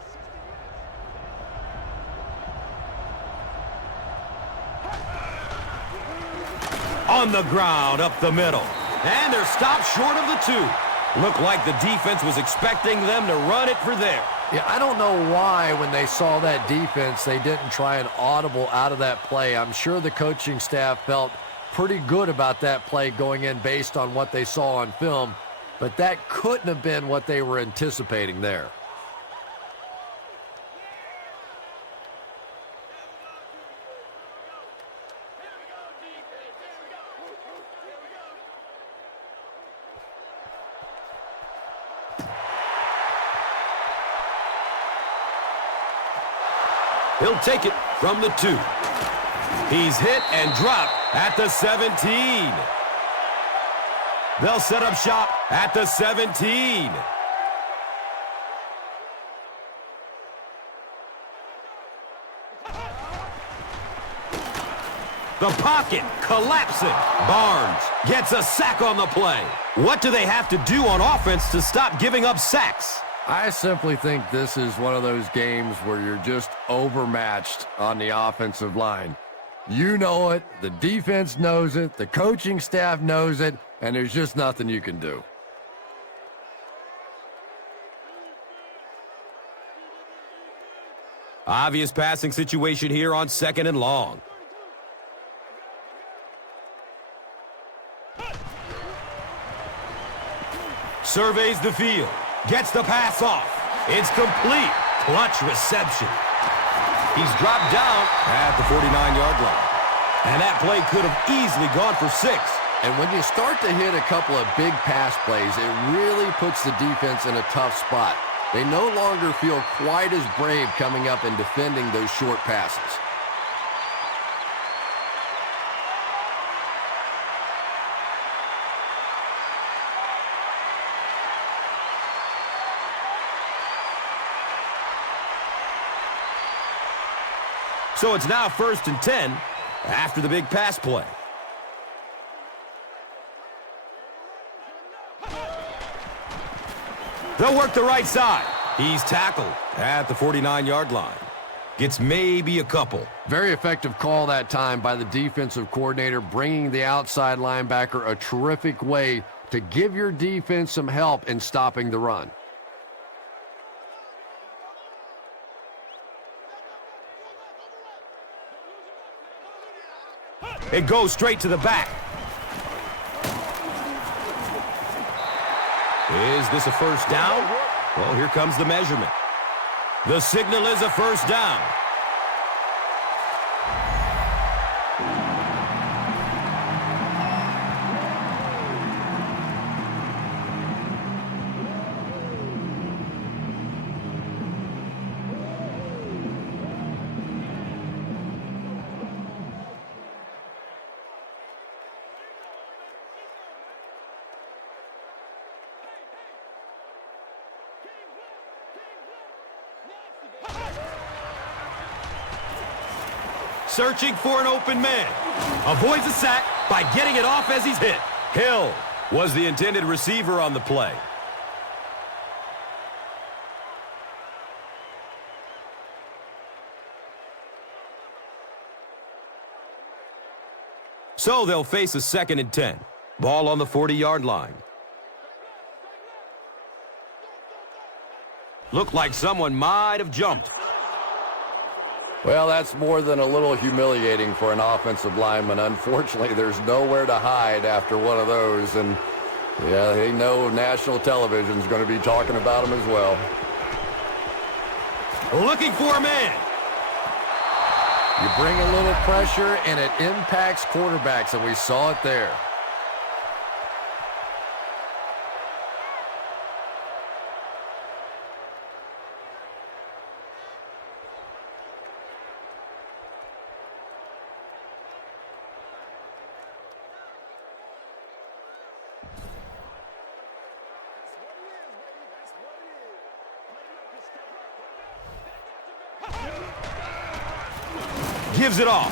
On the ground, up the middle. And they're stopped short of the 2. Looked like the defense was expecting them to run it for there. Yeah, I don't know why when they saw that defense, they didn't try an audible out of that play. I'm sure the coaching staff felt pretty good about that play going in based on what they saw on film, but that couldn't have been what they were anticipating there. He'll take it from the 2. He's hit and dropped at the 17. They'll set up shop at the 17. The pocket collapsing. Barnes gets a sack on the play. What do they have to do on offense to stop giving up sacks? I simply think this is one of those games where you're just overmatched on the offensive line. You know it, the defense knows it, the coaching staff knows it, and there's just nothing you can do. Obvious passing situation here on 2nd and long. Surveys the field. Gets the pass off. It's complete. Clutch reception. He's dropped down at the 49-yard line. And that play could have easily gone for 6. And when you start to hit a couple of big pass plays, it really puts the defense in a tough spot. They no longer feel quite as brave coming up and defending those short passes. So it's now 1st and 10 after the big pass play. They'll work the right side. He's tackled at the 49-yard line. Gets maybe a couple. Very effective call that time by the defensive coordinator, bringing the outside linebacker a terrific way to give your defense some help in stopping the run. It goes straight to the back. Is this a first down? Well, here comes the measurement. The signal is a first down. Searching for an open man. Avoids a sack by getting it off as he's hit. Hill was the intended receiver on the play. So they'll face a 2nd and 10. Ball on the 40-yard line. Looked like someone might have jumped. Well, that's more than a little humiliating for an offensive lineman. Unfortunately, there's nowhere to hide after one of those. And, yeah, they know national television's going to be talking about him as well. Looking for a man. You bring a little pressure, and it impacts quarterbacks, and we saw it there. Gives it off.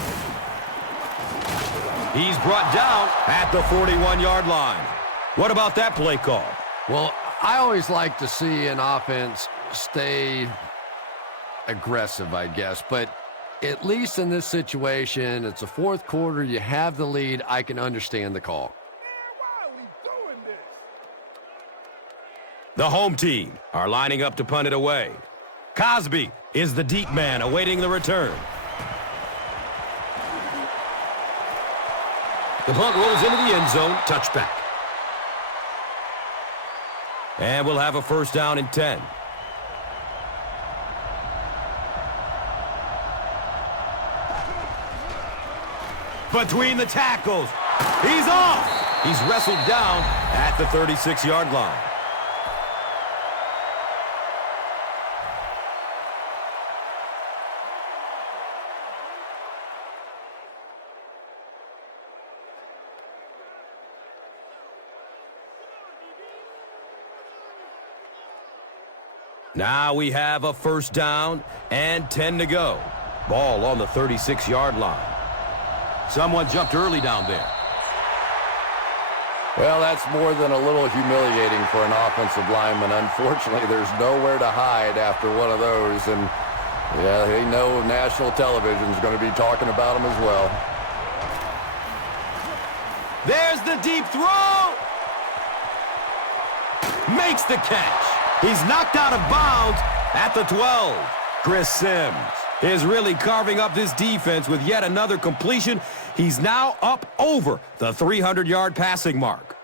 He's brought down at the 41-yard line. What about that play call? Well, I always like to see an offense stay aggressive, I guess. But at least in this situation, it's a fourth quarter. You have the lead. I can understand the call. The home team are lining up to punt it away. Cosby is the deep man awaiting the return. The punt rolls into the end zone. Touchback. And we'll have a first down and 10. Between the tackles. He's off. He's wrestled down at the 36-yard line. Now we have a first down and 10 to go. Ball on the 36-yard line. Someone jumped early down there. Well, that's more than a little humiliating for an offensive lineman. Unfortunately, there's nowhere to hide after one of those. And, Yeah, they know national television is going to be talking about them as well. There's the deep throw. Makes the catch. He's knocked out of bounds at the 12. Chris Sims is really carving up this defense with yet another completion. He's now up over the 300-yard passing mark.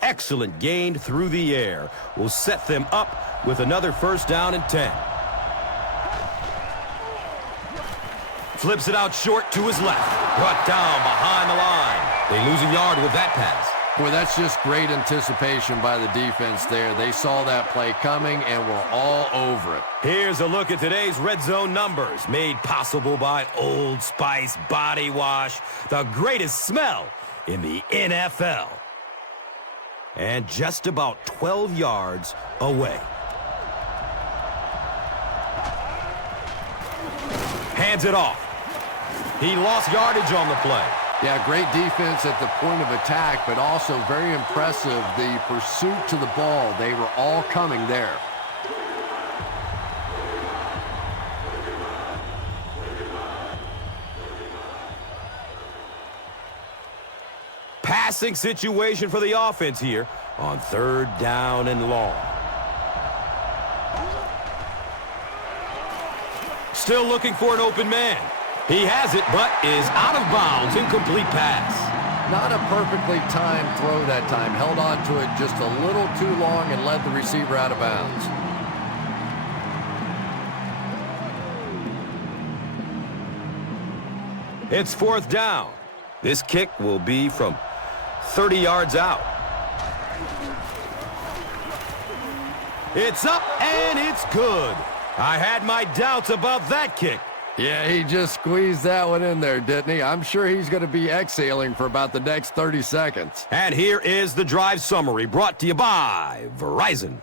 Excellent gain through the air will set them up with another first down and 10. Flips it out short to his left. Brought down behind the line. They lose a yard with that pass. Boy, that's just great anticipation by the defense there. They saw that play coming and were all over it. Here's a look at today's red zone numbers, made possible by Old Spice Body Wash, the greatest smell in the NFL. And just about 12 yards away. Hands it off. He lost yardage on the play. Yeah, great defense at the point of attack, but also very impressive the pursuit to the ball. They were all coming there. Passing situation for the offense here on 3rd down and long. Still looking for an open man. He has it, but is out of bounds. Incomplete pass. Not a perfectly timed throw that time. Held on to it just a little too long and led the receiver out of bounds. It's 4th down. This kick will be from 30 yards out. It's up, and it's good. I had my doubts about that kick. Yeah, he just squeezed that one in there, didn't he? I'm sure he's going to be exhaling for about the next 30 seconds. And here is the drive summary brought to you by Verizon.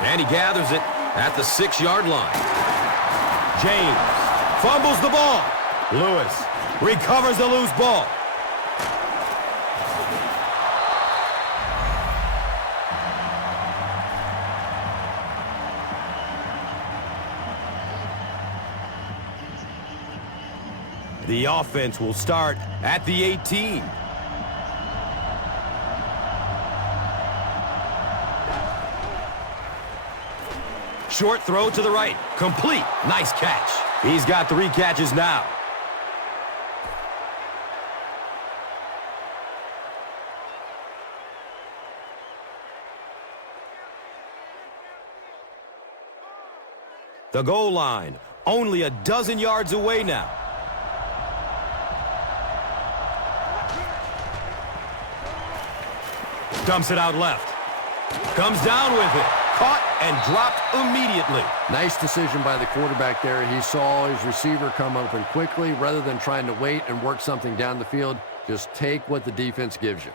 And he gathers it at the 6-yard line. James fumbles the ball. Lewis recovers the loose ball. The offense will start at the 18. Short throw to the right. Complete. Nice catch. He's got 3 catches now. The goal line, only a dozen yards away now. Dumps it out left. Comes down with it. Caught and dropped immediately. Nice decision by the quarterback there. He saw his receiver come open quickly. Rather than trying to wait and work something down the field, just take what the defense gives you.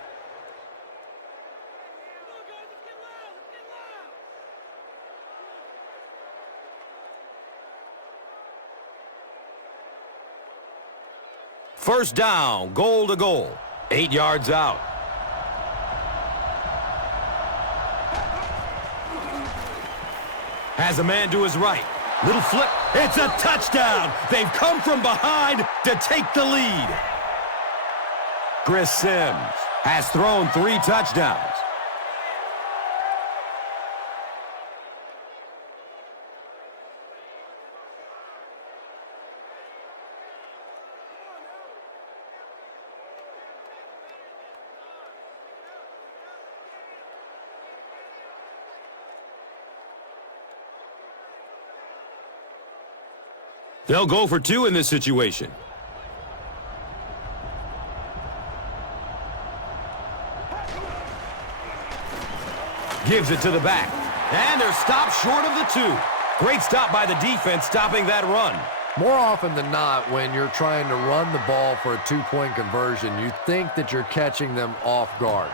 First down, goal to goal. 8 yards out. Has a man to his right. Little flip. It's a touchdown. They've come from behind to take the lead. Chris Sims has thrown 3 touchdowns. They'll go for 2 in this situation. Gives it to the back. And they're stopped short of the 2. Great stop by the defense, stopping that run. More often than not, when you're trying to run the ball for a two-point conversion, you think that you're catching them off guard.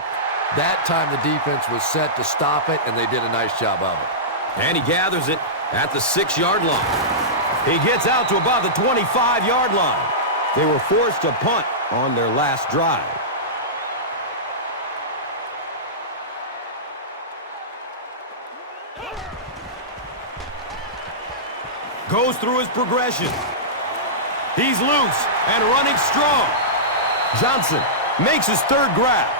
That time the defense was set to stop it, and they did a nice job of it. And he gathers it at the 6-yard line. He gets out to about the 25-yard line. They were forced to punt on their last drive. Goes through his progression. He's loose and running strong. Johnson makes his 3rd grab.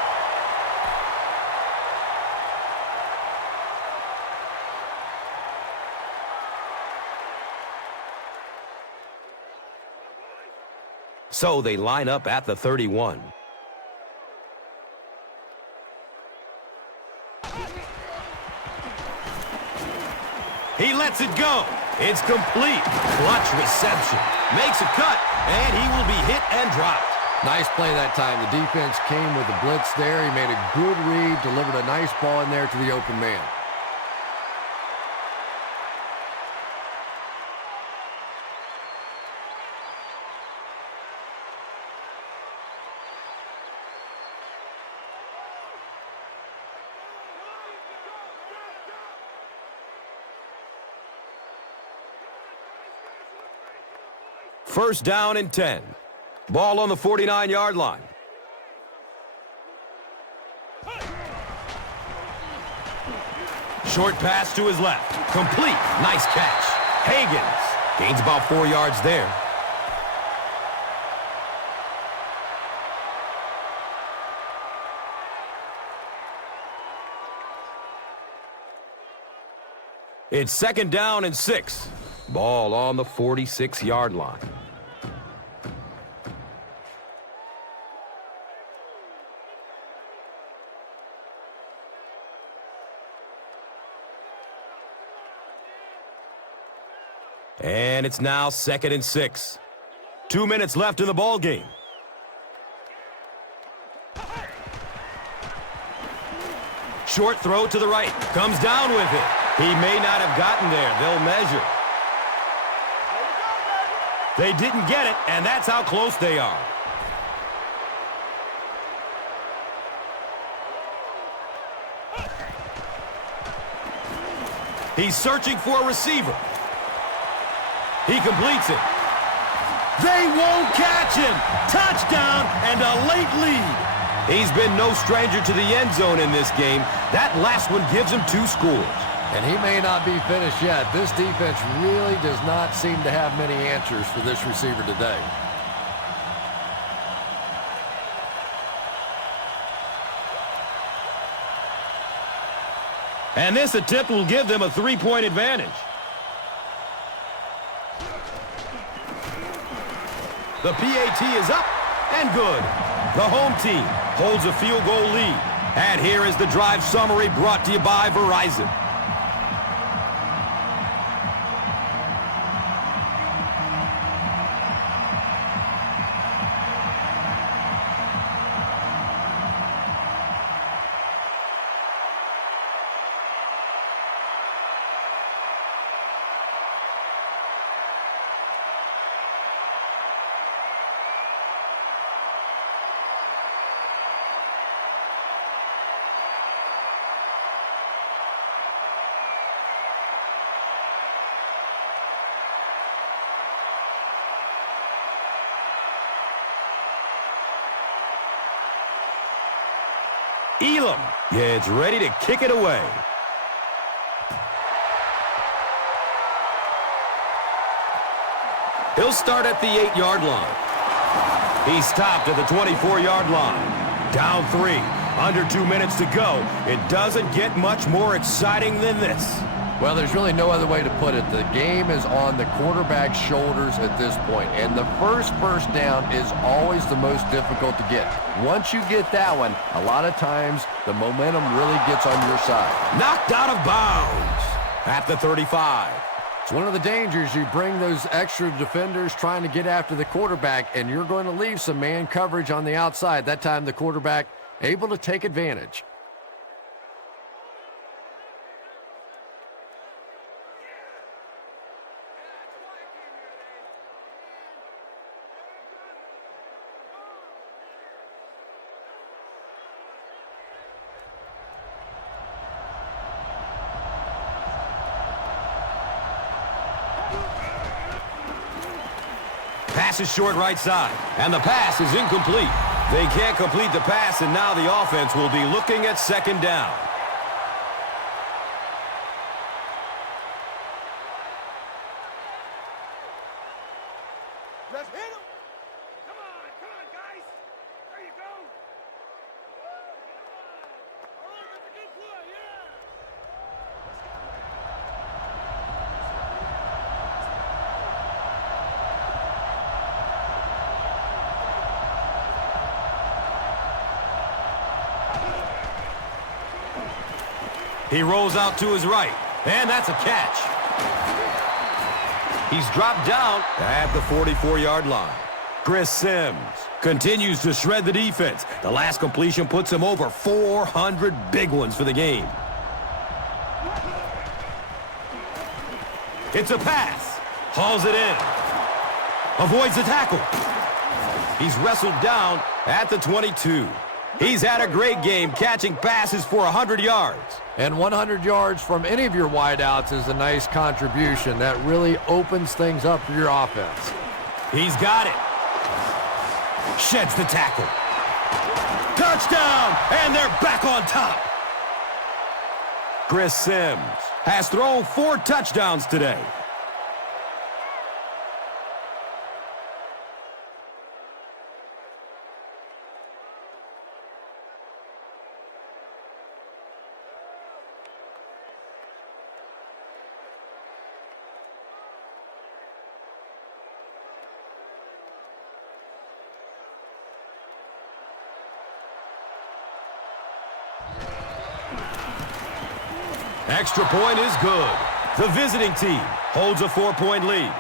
So they line up at the 31. He lets it go. It's complete. Clutch reception. Makes a cut, and he will be hit and dropped. Nice play that time. The defense came with the blitz there. He made a good read, delivered a nice ball in there to the open man. First down and 10. Ball on the 49-yard line. Short pass to his left. Complete. Nice catch. Hagens gains about 4 yards there. It's 2nd down and 6. Ball on the 46-yard line. And it's now 2nd and 6. 2 minutes left in the ball game. Short throw to the right. Comes down with it. He may not have gotten there. They'll measure. They didn't get it, and that's how close they are. He's searching for a receiver. He completes it. They won't catch him. Touchdown and a late lead. He's been no stranger to the end zone in this game. That last one gives him 2 scores. And he may not be finished yet. This defense really does not seem to have many answers for this receiver today. And this attempt will give them a 3-point advantage. The PAT is up and good. The home team holds a field goal lead. And here is the drive summary brought to you by Verizon. Elam gets ready to kick it away. He'll start at the 8-yard line. He's stopped at the 24-yard line. Down 3. Under 2 minutes to go. It doesn't get much more exciting than this. Well, there's really no other way to put it. The game is on the quarterback's shoulders at this point, and the first down is always the most difficult to get. Once you get that one, a lot of times the momentum really gets on your side. Knocked out of bounds at the 35. It's one of the dangers. You bring those extra defenders trying to get after the quarterback, and you're going to leave some man coverage on the outside. That time the quarterback able to take advantage. Pass is short right side, and the pass is incomplete. They can't complete the pass, and now the offense will be looking at second down. Let's hit him. Come on, guys. There you go. All right, that's a good play, yeah. He rolls out to his right, and that's a catch. He's dropped down at the 44-yard line. Chris Sims continues to shred the defense. The last completion puts him over 400 big ones for the game. It's a pass. Hauls it in. Avoids the tackle. He's wrestled down at the 22. He's had a great game catching passes for 100 yards. And 100 yards from any of your wideouts is a nice contribution. That really opens things up for your offense. He's got it. Sheds the tackle. Touchdown! And they're back on top. Chris Sims has thrown 4 touchdowns today. Extra point is good. The visiting team holds a 4-point lead.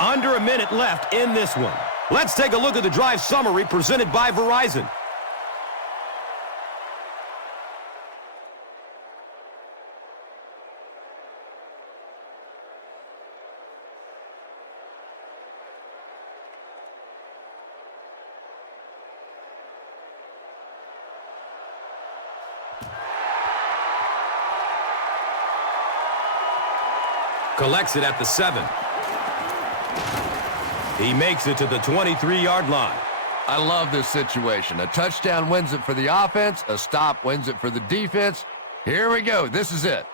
Under a minute left in this one. Let's take a look at the drive summary presented by Verizon. Collects it at the 7. He makes it to the 23-yard line. I love this situation. A touchdown wins it for the offense. A stop wins it for the defense. Here we go. This is it.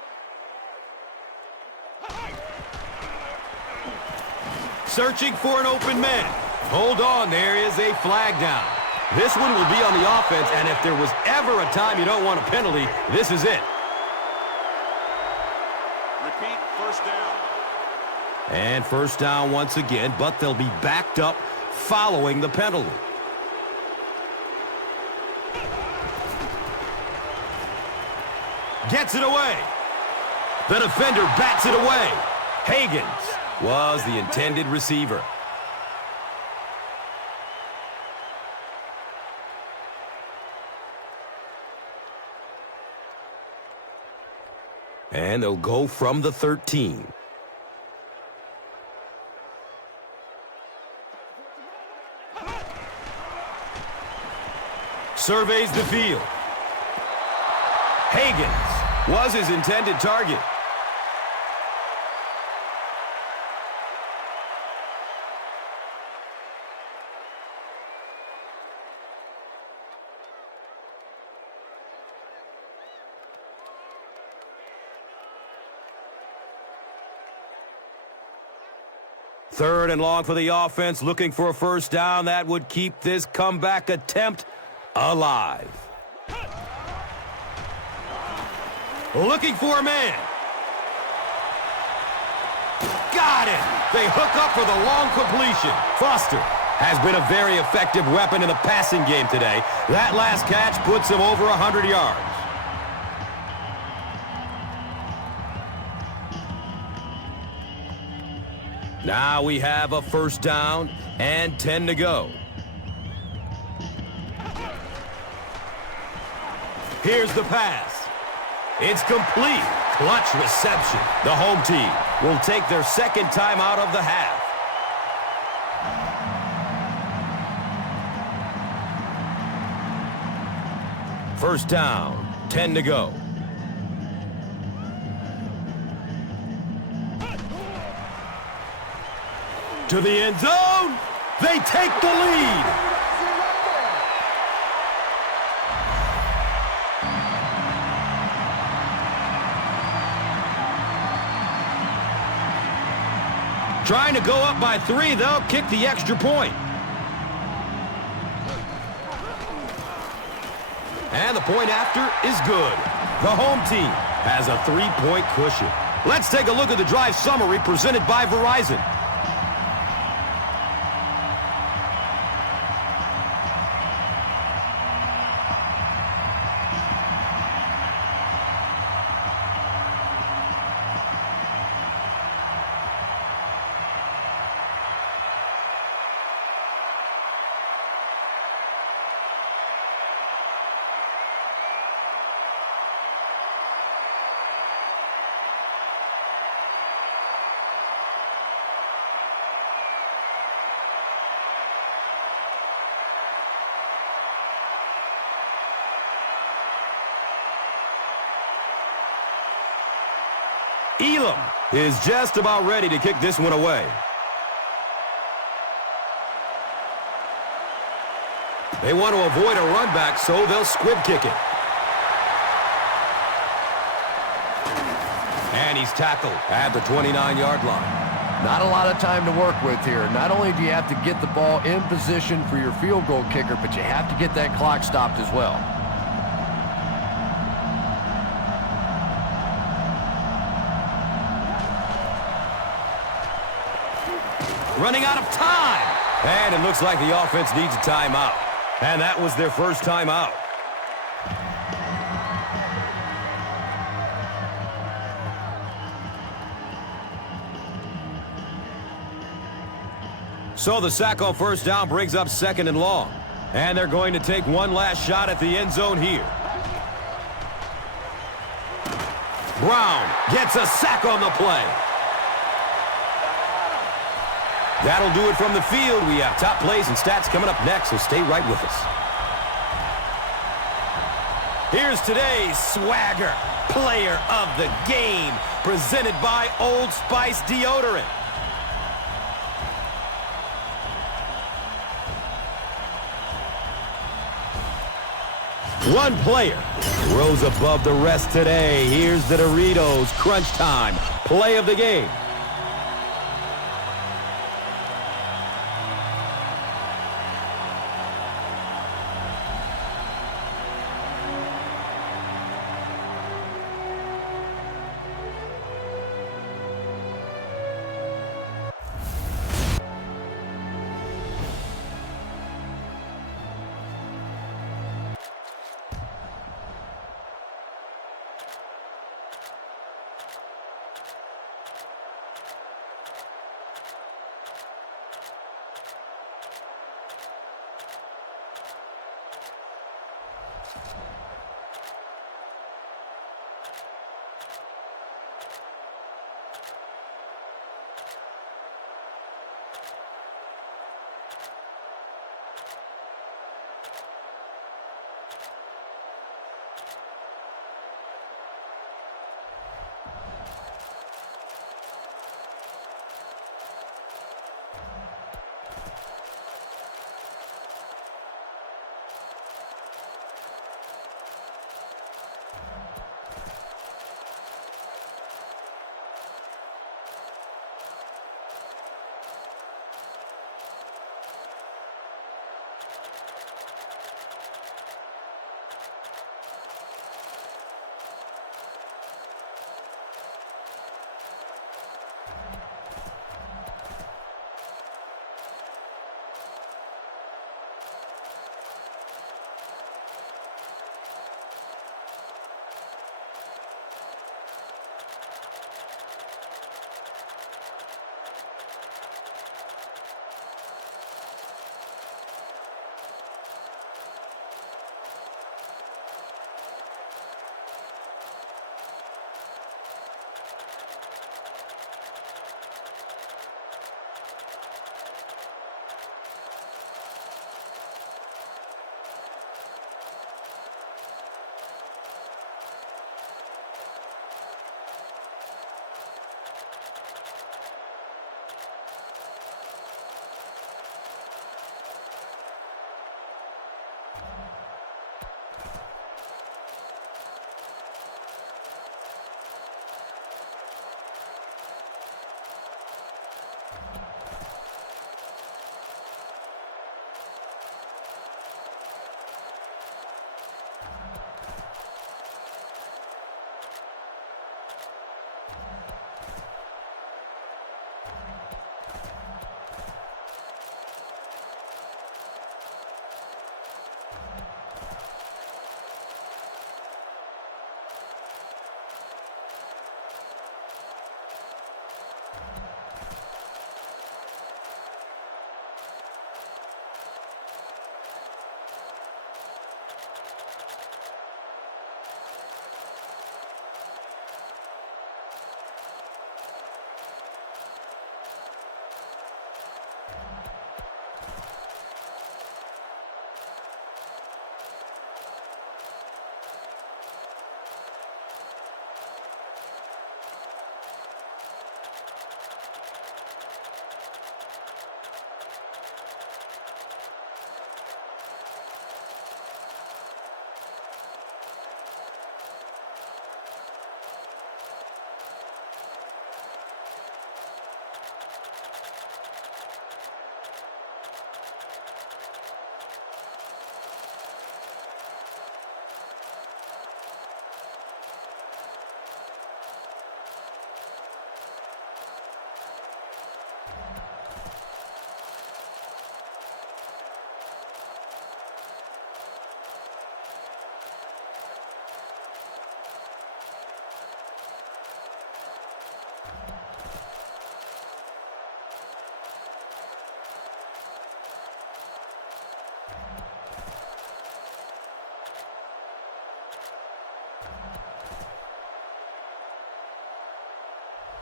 Searching for an open man. Hold on, there is a flag down. This one will be on the offense, and if there was ever a time you don't want a penalty, this is it. Repeat, first down. And first down once again, but they'll be backed up following the penalty. Gets it away. The defender bats it away. Higgins was the intended receiver. And they'll go from the 13. Surveys the field. Higgins was his intended target. Third and long for the offense, looking for a first down. That would keep this comeback attempt alive. Looking for a man. Got it. They hook up for the long completion. Foster has been a very effective weapon in the passing game today. That last catch puts him over 100 yards. Now we have a first down and 10 to go. Here's the pass. It's complete. Clutch reception. The home team will take their second time out of the half. First down, 10 to go. To the end zone. They take the lead. Trying to go up by 3, they'll kick the extra point. And the point after is good. The home team has a 3-point cushion. Let's take a look at the drive summary presented by Verizon. Elam is just about ready to kick this one away. They want to avoid a run back, so they'll squib kick it. And he's tackled at the 29-yard line. Not a lot of time to work with here. Not only do you have to get the ball in position for your field goal kicker, but you have to get that clock stopped as well. Running out of time. And it looks like the offense needs a timeout. And that was their first timeout. So the sack on first down brings up 2nd and long. And they're going to take one last shot at the end zone here. Brown gets a sack on the play. That'll do it from the field. We have top plays and stats coming up next, so stay right with us. Here's today's swagger player of the game, presented by Old Spice Deodorant. One player rose above the rest today. Here's the Doritos Crunch Time play of the game.